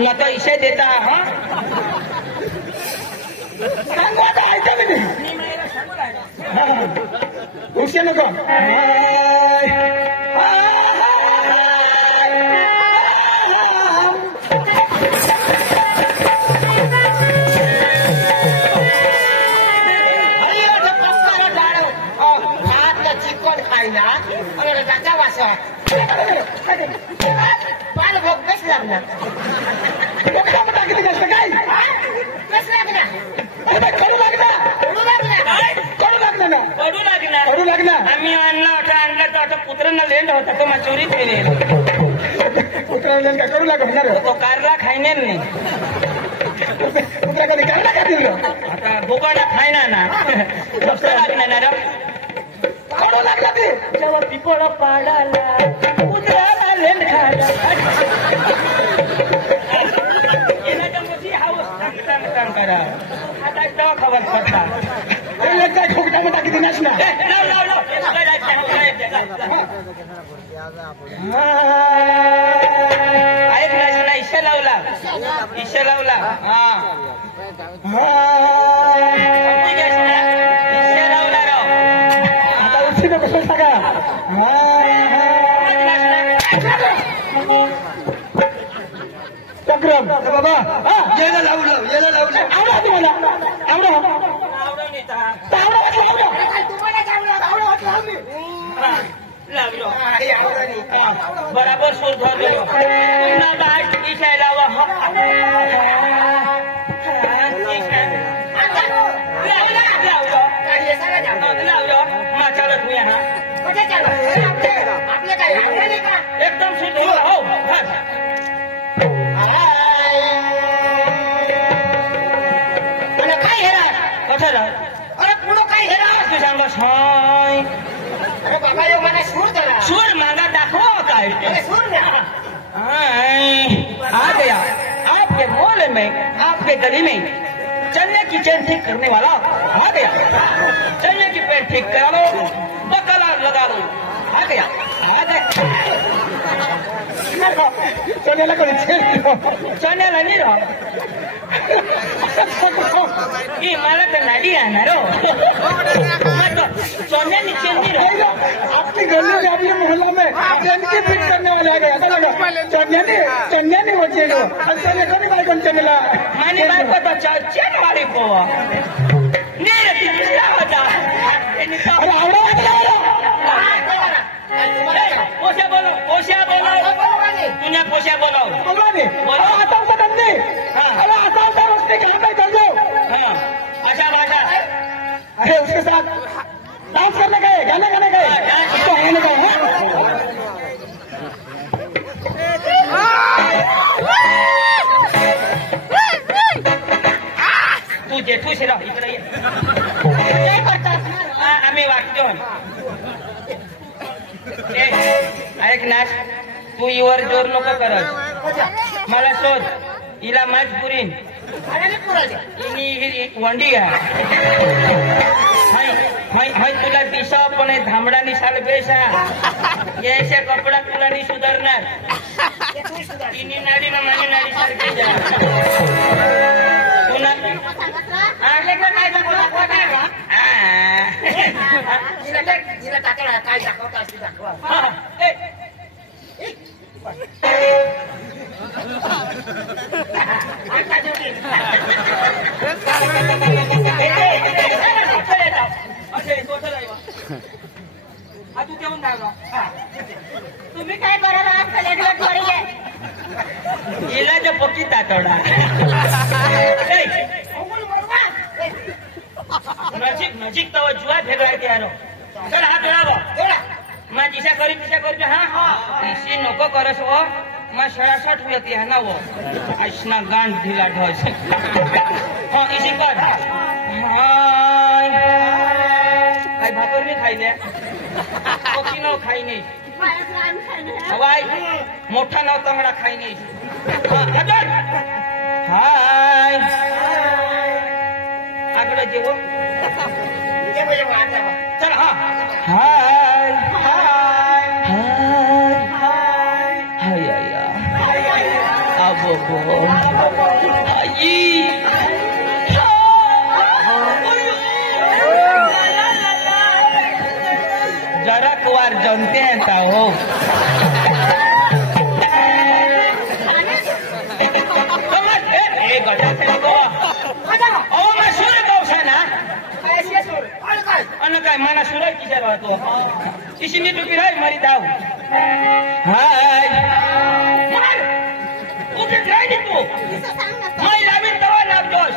न तो इसे देता हाँ उससे नको चिकन खाइना अरे राजा वास पाल भोग बेस लागना किती कष्ट काय बेस लागना अरे करू लागना ना पडू लागणार करू लागणार आम्ही आणला तर आता कुत्र्यांना लेंड होता तो मग चोरीत गेले कुत्र्याला काय करू लाग होणार तो कारला खायने नाही कुत्र्याकडे काय का दिलं आता भोगाडा खायना ना कसं लागणार ना करू लागला ते जेव्हा पिपळ पाडाला कुत्र्याला लेंड खायला येण्याच्या मध्ये हा काम करा आता तेव्हा खबर पडला अरे काय ठोकटा मोठा किती नाच ना ऐक ना इशा लावला हा इशा लावला राव आता उशी नको कसं सांगा चक्रम बाबा याला लावलं आवडा तुम्हाला बराबर सूर धरलो पुन्हा लाट इशा लावा लावलं मा चालत मी हा एकदम सूर हो काय हेरा कसं अरे पुढं काय हेरा तू सांग साय अरे बाबा यो मला सूर करा सूर मागा दाखवा काय अरे सूर ना आ गया आपके मोहल्ले में आपके गली में चलने की चेन ठीक करने वाला आ गया चलने की पेन ठीक करा लो बकला लगा लो आ गया चण्याला कोणी चण्याला नाही राह ही मला तर नाडी राहणार चण्यानी चेन नाही राह आपकी गली में अपने मोहल्ला में चैन की फिट करने वाले आ गए ऐसा लगा चन्याने बचेगा चने कभी भाई कौन चलेगा मानी बाई को तो चेन वाली को नहीं रहती दूसरा होता अरे आवड़ा कोशा बोलो तुझ्या कोशा बोलो बोलवाने आता होता धंदे अरे आता होता उसने कहा मैं कर दो भाषा भाषा अरे उसके साथ डांस करने गए गाने गाने गए तो गाने गए तू जेठूश राह इकडे आम्ही वाटतो ऐक नाश तू इवर जोर नको करत मला शोध हिला माझ पुरीन वंडी हाय तुला दिशा पण धामडानी साल बेसा यायच्या कपडा तुला नाही सुधारणार तिन्ही नाडी ना माझी नाडी सारखी पुन्हा काय दाखवता असते दाखवा तुम्ही काय करायला हिला जे पक्की तातडा नजीक तव जुआ भेगला त्यारो चल हात मिळावं माझ दिशा करी हा दिशी नको करस हो मैं 66 होती है ना वो ऐसा गांड ढीला ढोस हाँ इसी पर हाय भाकर नहीं खाई ले कोकी ना खाई नहीं हवाई मोठा ना तंगड़ा खाई नहीं हाँ अगर हाय आगड़ा जेवो चल हाँ हाय हाय हाय हाय अब जरा कुआर जानते हैं का हो काय माना सुराय किशा राहतो किशी मी टुकी राय मारी दाव हाय उठे काय नी तू माय लावीन तवा लागतोस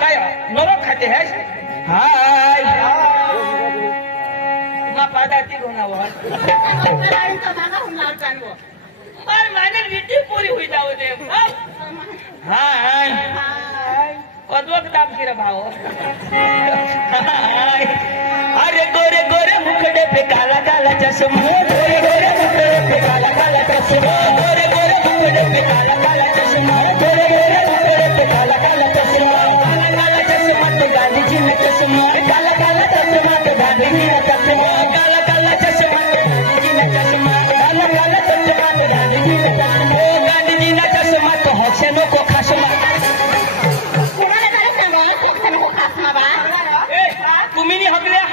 काय नरक खाते आहेस हाय मा पादाती होणावर मार माने विटी पूरी हुई जाऊ दे हाय कदवक दाब रे भाव अरे गोरे गोरे मुखड़े पे काला काला चश्मा गोरे गोरे मुखड़े पे काला काला चश्मा गोरे गोरे मुखड़े पे काला काला चश्मा गोरे गोरे मुखड़े पे काला काला चश्मा काला काला चश्मा तो गांधी जी ने चश्मा काला काला चश्मा तो गांधी जी ने चश्मा काला काला चश्मा तो गांधी जी ने चश्मा काला काला चश्मा तो गांधी जी ने चश्मा गांधी जी ने चश्मा तो हक्सेनो को खासमा तुम्ही हकल्या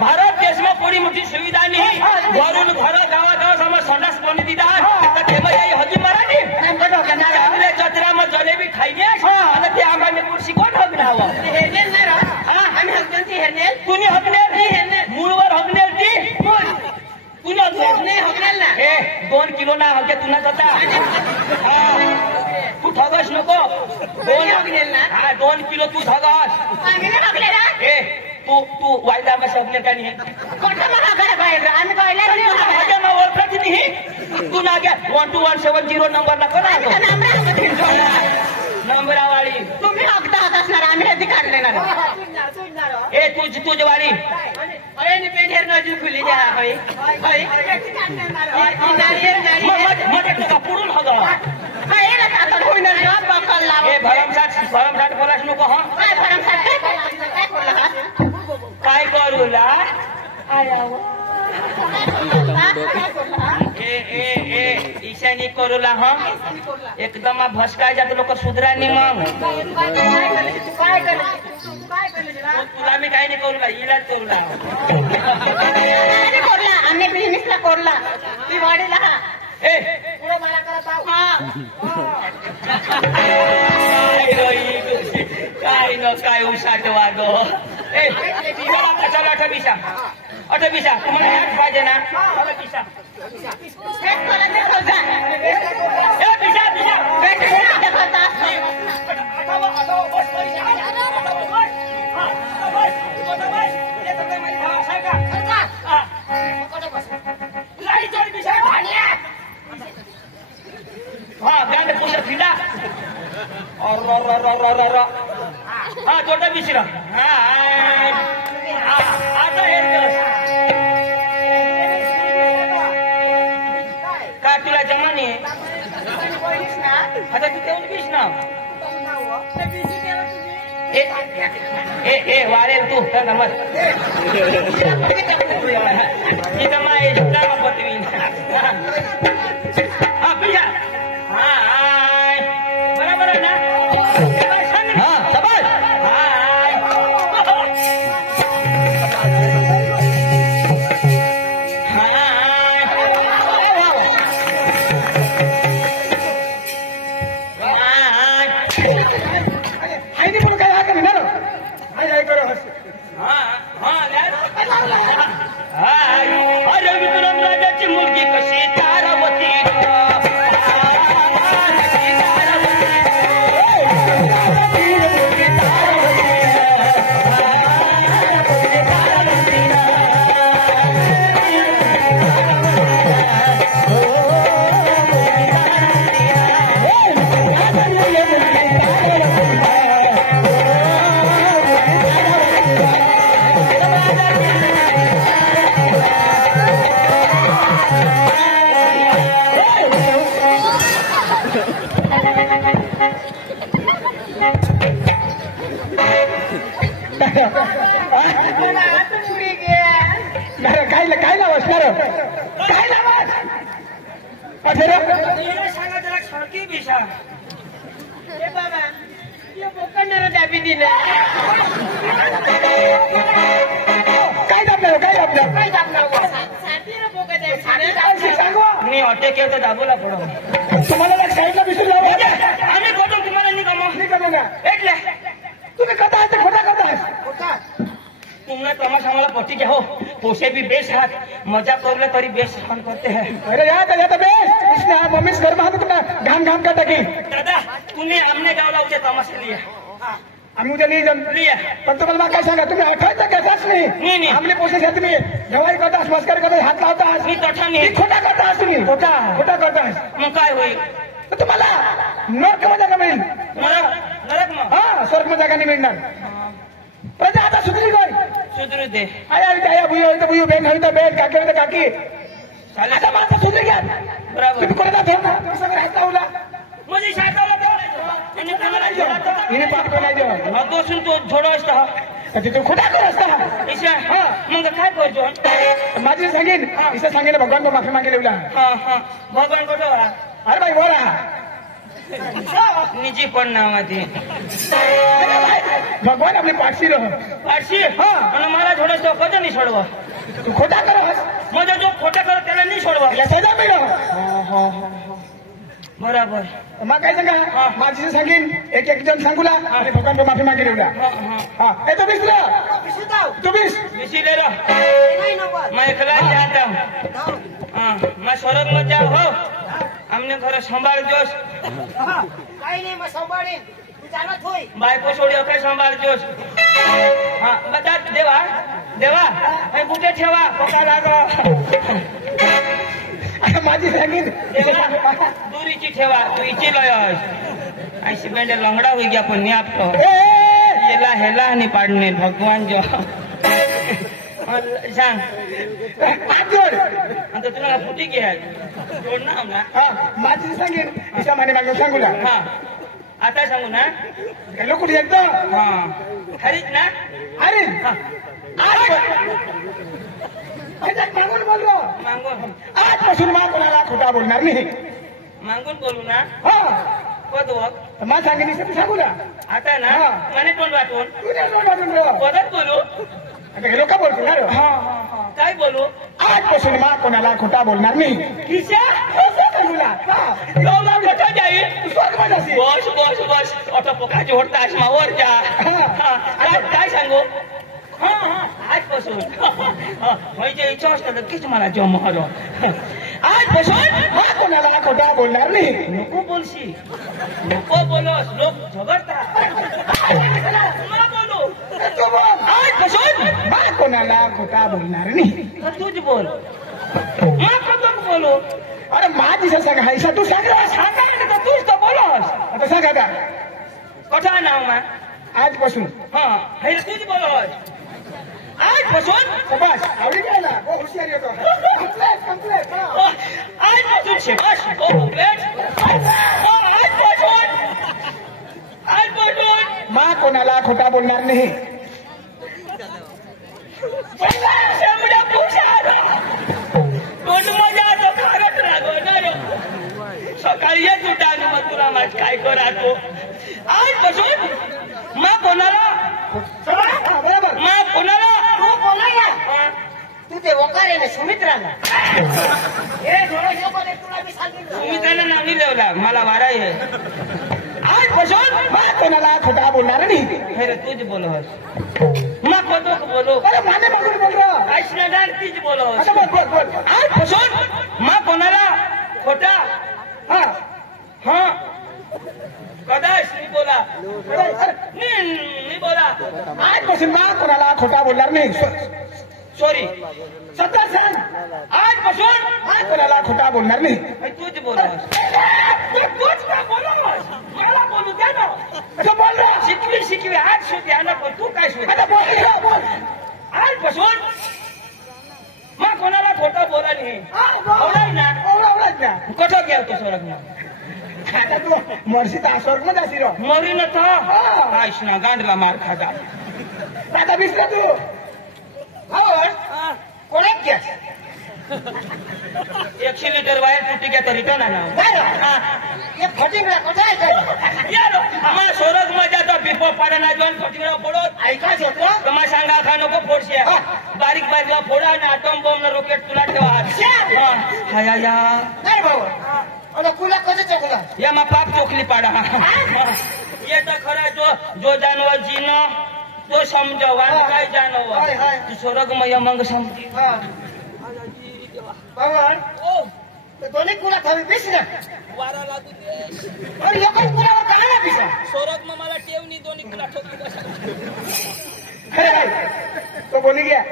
भारत देश में कोणी मोठी सुविधा नाही वरून घर गावागाव संडास पाणी दिदार तेव्हा याई हजी मराठी आपल्या जत्रा जलेबी खाईने आणि ते आम्हाला पुढची कोण हकणार कुणी हकणार मूळवर हकणार ती कुणी हकणार ना हे 2 किलो ना हके तुला जाता तू ठगस नको 2 किलो तू ठगस तू वायदा में सबने का नहीं ओळखत नाही तू ना गया 12170 नंबर ना कोणा नंबर वाली तुम्ही हकता असणार आम्ही कधी काढले ना ए तुझ वाली अरे ने पेढेर नजून खुली द्या होय होय मटे तो पुरून हगा काय रे आता होईना ना बकल लाव ए भरमसाट बोलास नको हो काय भरमसाट काय बोलला काय करूला ए ईशानी करूला हम एकदम भसका जात लोक सुधरा नाही मग तुला मी काही नाही करूला इलाज करूला आम्ही बिझनेसला करूला ती वाढीला ए पुढे मला करत आहो काय न काय उसाट वागो ए चला 28 तुम्हाला ह्याच पाहिजे ना 28 हाँ बैंड पुशर फिडा और हाँ छोटा बिचरा हाँ आता है का तुला जमा नाही आता तू तेवढं बीस ना ए वारेल तू तर नमस इथं माय पतवीन हा पिया हाय बरोबर आहे ना हा सबज हाय अरे विक्रम राजाची मुलगी कशी तारावती काय लावास काय लावास सांगा जरा सडकी बिशा बाबा बोकंडाला दाबी दिलं काय दाबणार काय दाबणार साथीला बोकं द्यायची सांगू मी अटॅक केलं तर दाबूला पडो तुम्हाला साईडला विसरून लावा आम्ही खोटं तुम्हाला निघालो का એટલે तुम्ही कथा खोटा करता तुमने तमाशा मला पट्टी क्या हो पोसे भी बेस हाथ मजा कर तरी बेस फन करते हैं अरे याद बेस इसने मम्मी घर में तुम्हें घाम घाम कर टाकी दादा तूने हमने गावला उद्या तमाशा लिया आम्ही उद्या लिया पण तुम्हाला काय सांगा तुम्ही ऐकायचं घेताच नाही आमले पोसे घेत मी गवाई करतास मस्करी करतास हात लावतास मी तठा नाही खोटा करतास तुम्ही खोटा करतास मग काय होईल तुम्हाला नरक मध्ये जागा मिळेल नरक मग हा स्वर्ग मध्ये जागा नाही मिळणार प्रजा आता सुधरी गई सुधरू दे आया बुयो बेन हवी तर बेन काकी हवी तर काकी आता माझा सुधरी घ्या बरोबर तुम्ही कोणाला धरला तुम्ही सगळं हात लावला म्हणजे शायदाला बोलायचं आणि त्याला जोडायचं हिने पाप करायचं मग दोसून तो झोडो असता तिथून खोटा कर असता ईशा मग काय करतो माझी सांगेन इसे सांगेन भगवान को माफी मागे लेवला भगवान कुठं वा अरे भाई बोला निजी पण नावाची भगवान आपली पाठशी रह पाचशे आणि मला थोडं कधी नाही सोडवा तू खोटा कर म्हणजे जो खोटा करत त्याला नाही सोडवा सजा मिळव बरोबर मग काय सांगा माझी सांगेन एक जण सांगूला आणि भगवान को माफी मागे लेवला हा हे तो बिसला तू बिस इसी ले रहा मैं एकला चाहता हूँ मैं स्वर्ग में जाओ हो हमने घर संभाळ जोश काही नाही मग सांभाळेन तू जाणत होय बायको सोडी काय संभाळ जोश हा बता देवा हे कुठे ठेवा पका लाग माझी सांगेन दुरीची ठेवा तू इची लयस ऐसी बेंडे लंगड़ा हो गया पण आपको येला हेला नहीं पाडने भगवान जो सांग आता तुला फुटी घ्या जोड ना आमला माझी सांगेन ईशा माने मागे सांगूला हा आता सांगू ना लोक एकदम हा हरीच ना अरे मागून बोललो मागून आजपासून मा कोणाला खोटा बोलणार नाही मागून बोलू ना हा पद मा सांगेन सांगू ना आता ना मने तोंड वाटून तुझ्या पदत बोलू आता हे लोक बोलतील ना रे. काय बोलू आजपासून मा कोणाला खोटा बोलणार नाही किशा बस बस ऑटो पोकाची होडतास मावर जा काय सांगू आजपासून म्हणजे इच्छा असतं नक्कीच मला जम हरो आजपासून मा कोणाला खोटा बोलणार नाही नको बोलशी नको बोलोस लोक झगडतात बोलू तू बोल आजपासून मा कोणाला खोटा बोलणार नाही तूच बोल कदम बोलू अरे माझी सांगा हायसा तू सांग सांगायला तूच तर बोलोस आता सांग आता कठा नाव मा आजपासून हे तूच बोलोस आजपासून बस आवडी गेला हुशारी येतो कम्प्लेट आजपासून शेबाश आजपासून मा कोणाला खोटा बोलणार नाही सकाळी येत होता आणि मग तुला माझ काय करातो आजपासून मा कोणाला बरोबर मा कोणाला तू बोलायला तू ते वकारे ना सुमित्राला हे थोडं सोबत तुला मी सांगितलं तुम्ही त्याला नाव नाही लिवला मला वारा आहे आजपासून मा कोणाला खोटा बोलणार नाही हे तूच बोलस मा कदो बोलो अरे माने मागून बोल रहा ऐश्वर्यादार तीच बोलस आता बोल बोल बोल आजपासून मा कोणाला खोटा हा कदाच नाही बोला नाही बोला आजपासून मा कोणाला खोटा बोलणार नाही सॉरी सत्तर सण आजपासून मा कोणाला खोटा बोलणार नाही तूच बोलस तूच का बोलस मला बोलू द्या ना असं बोल रहा शिकवी आज शोधी आला पण तू काय शोध आता बोल आजपासून मग कोणाला खोटा बोला नाही बोलाय ना कठं गेल तो सोरग मरसी तर स्वर्ग मध्ये जाशील मरी न था हा. आईशना गांडला मार खाजा आता दिसला तू कोणी गॅस 100 लिटर वायर तुटी गया तो रिटर्न आना हे फटिंगला कुठे आहे यार आम्हा सोरग मजा तो बिपो पाडना जोन फटिंगला पडो ऐकाच येतो तमा सांगा खा नको फोडशे बारीक बारीक फोडा ना अटॉम बॉम्ब न रॉकेट तुला ठेवा हाया या नाही भाऊ आणि कुला कसं चोकला या मा पाप चोकली पाडा ये तो खरा जो जानवर जीनो तो समझो वान काय जानवर हाय, हाय. तू सोरग मय मंग समझी भगवान ओ दोन्ही कुला खावी पिस ना वारा लागू दे आणि लोक कुलावर काढला पिसा सोरग म मला टेवनी दोन्ही तुला ठोकली बसा अरे हाय तो बोली गया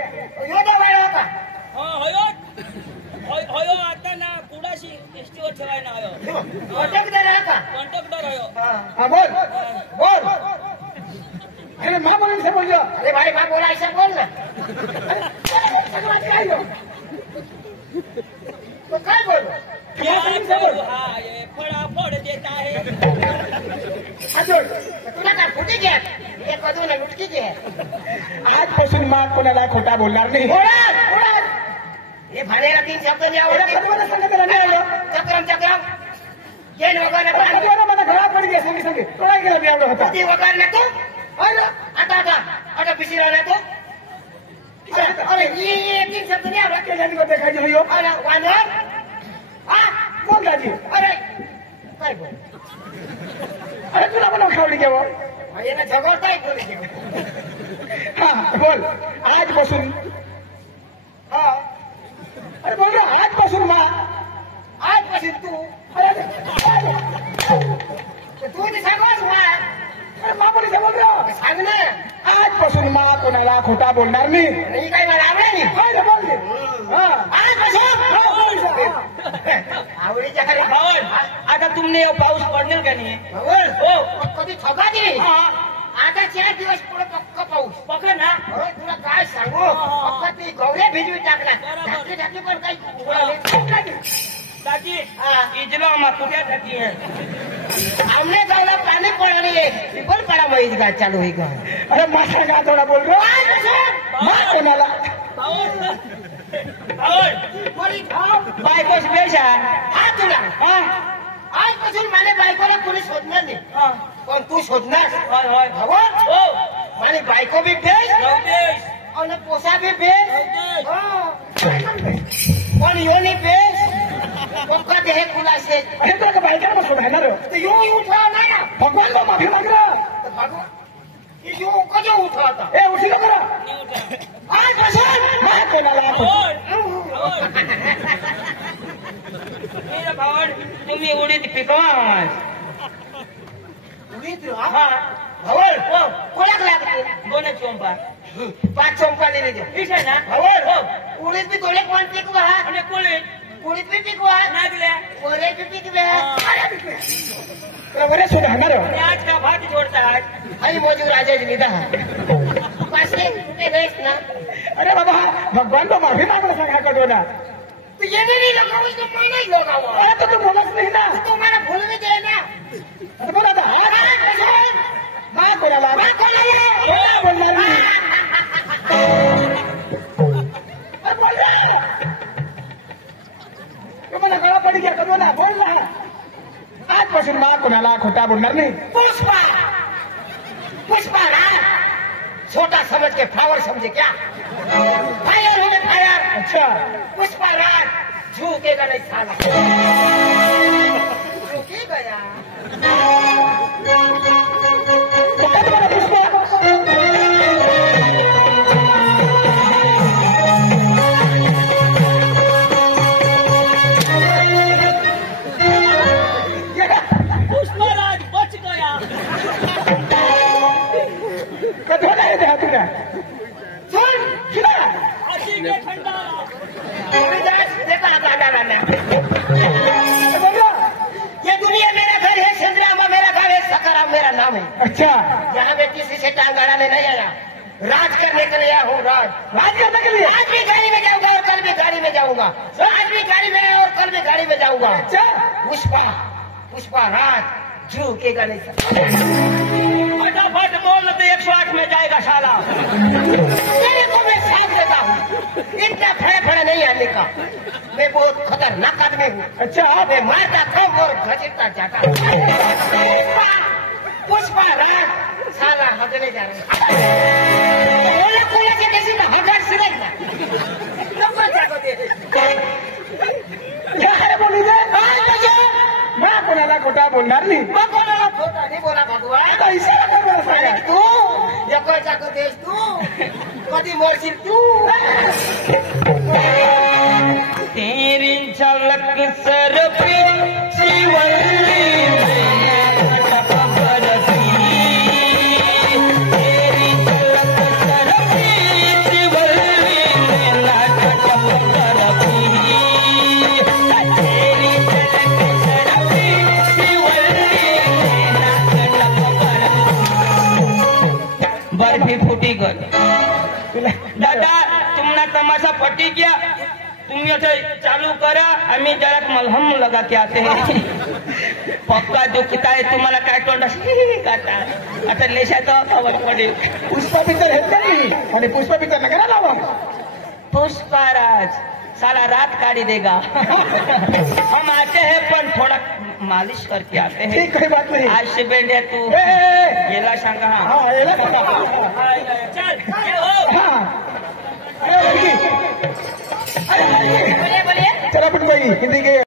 योदा वेळ होता होयो आता ना कुडाशी एसटीवर ठेवाय ना होयो अटक दे रे का कंडक्टर होयो हाँ बोल बोल अरे माँ बोलने से बोलियो अरे भाई बाप बोला ऐसा बोल ना तो काय बोल ये फड़ा फोड़ देता है तुला काय फुटी घ्या हे कधू ना लुटकी घे आजपासून माँ कोणाला खोटा बोलणार नाही हे भाडेला 3 शब्द नाही अरे आवडते कधीमध्ये सांगितलं नाही आलं. चक्रम ये वगैरे अरे मला घरात पडी गया संगे संगे तोडाय गेला मी एवढं होता कधी वगैरे तू आता पिशी राहिला तू अरे ये 3 शब्द नाही आवडत त्याच्यानी को देखायची होयो अरे वांदर हा बोल दाजी अरे काय बोल अरे तुला पण खावडी घ्यावं ये ना झगडताय बोल हा बोल आजपासून हा अरे बोल ना आजपासून माँ आजपासून तू अरे तू ते सांगच मला अरे माँ बोली से बोल रहा हूँ. सांग ना आजपासून माँ कोणाला खोटा बोलणार नाही नाही काय मला आवडे नाही काय रे बोल दे. हा आजपासून हा. आवडीच्या घरी भावन आता तुमने ये पाऊस पडणार का नाही भावळ हो कधी ठोका दिली आता 4 दिवस पुढे पक्का पाऊस पकड ना अरे तुला काय सांगू पक्का ती गवऱ्या भिजवी टाकला ढाकली ढाकली पण काही दादी हा. इजलो मा कुठे जाती है आमने गावला पाणी पडले पण पडा माहिती काय चालू होई का अरे माथा का थोडा बोल रहा हूँ. माँ कोणाला भावन कोणी खाव बायकोस बेश आहे हा तुला हा आजपासून माझ्या बायकोला कोणी शोधणार नाही पण तू शोधणार होय होय भावा हो माझी बायको बी बेस रवदेश आणि पोसा बी बेस पण योनी बेस पक्का ते हे खुलासे अरे तुला का बायका मग सोडायणार यो उठवा नाही ना भगवान को माफी माग रहा तर भागवा यो कधी उठवाता ए उठी ना करा आजपासून माँ कोणाला मेरा भावन तुम्ही उडीद पिकवा आज उडीत हा भावळ कोणाक लागते दोन चोंपा 5 चंपा दिले ते ठीक आहे ना भावळ उडीत बी दोले कोण पिकवा आणि कुळीत उडीत बी पिकवा नागल्या वरे बी पिकवे तुला बरे सुधारणार आणि आज का भात जोडता आज आणि मोजू राजाची निधा पाचशे ते गैस ना अरे बाबा भगवान को माफी मागणं सांगा का दोना तू येणे नाही लोकांवर तो मला नाही लोकांवर अरे तो तू बोलत नाही ना तू मला भूलवी दे ना अरे बोला आता माँ कोणाला कोणाला बोलणार नाही अरे बोल रे. तू मला गळा पडी गया का ना बोल ना आजपासून माँ कोणाला खोटा बोलणार नाही पुष्पा पुष्पा ना छोटा समझ के फ्लावर समझे क्या फायर है फायर अच्छा पुष्पा राज झुकेगा नहीं साला झुकी गया क्या तुम्हारा पुष्पा पुष्पराज बच गया कधो नाही द्या तुला सुन किती अति के ठंडा देखा दादा ने बोला ये दुनिया मेरा घर है चंद्रमा मेरा घर है सकाराम मेरा नाम है अच्छा यहाँ पे किसी से टांग अड़ाने नहीं आया राज करने के लिए हूँ राज राज करने के लिए आज भी गाड़ी में जाऊंगा और कल भी गाड़ी में जाऊंगा आज भी गाड़ी में और कल भी गाड़ी में जाऊंगा अच्छा पुष्पा पुष्पा राज झुकेगा नहीं साला। फटाफट बोल तो 108 में जाएगा साला। तेरे को मैं साथ देता हूँ, इतना खड़े खड़े नहीं आने का। मैं बहुत खतरनाक आदमी हूँ। अच्छा मैं मारता था और घसीटता जाता। पुष्पा राज साला हगने जा रहे हैं। से कैसी ना हगर सिरे ना नंबर जागो दे काय बोलू दे मैं कोणाला खोटा बोलणार नाही मग कोणाला खोटा नाही बोला भगवान आता इशारा काय बोला सांगा तू एको जागो देस तू कधी मरशील तू तेरी झलक सर पे शिवल्ली बर्फी फूटी गई। दादा तुमना तमाशा पटी गया, तुम ये चालू करा, आम्ही जरा मलहम लगा के आते हैं। पक्का दुखता है तुम्हाला काय तोंडा काटा आता लेशा तो खबर पडेल। पुष्पा पिक्चर हेच नाही आणि पुष्पा पिक्चर नका लावा पुष्पाराज साला रात काढ़ी देगा। हम आते हैं पर थोड़ा मालिश करके आते हैं। ठीक कोई बात नहीं आज से बेंडे तू ए, येला सांगा हाँ येला सांगा चल ये हो हाँ अरे लड़की बोलिए बोलिए चला पिट भाई हिंदी के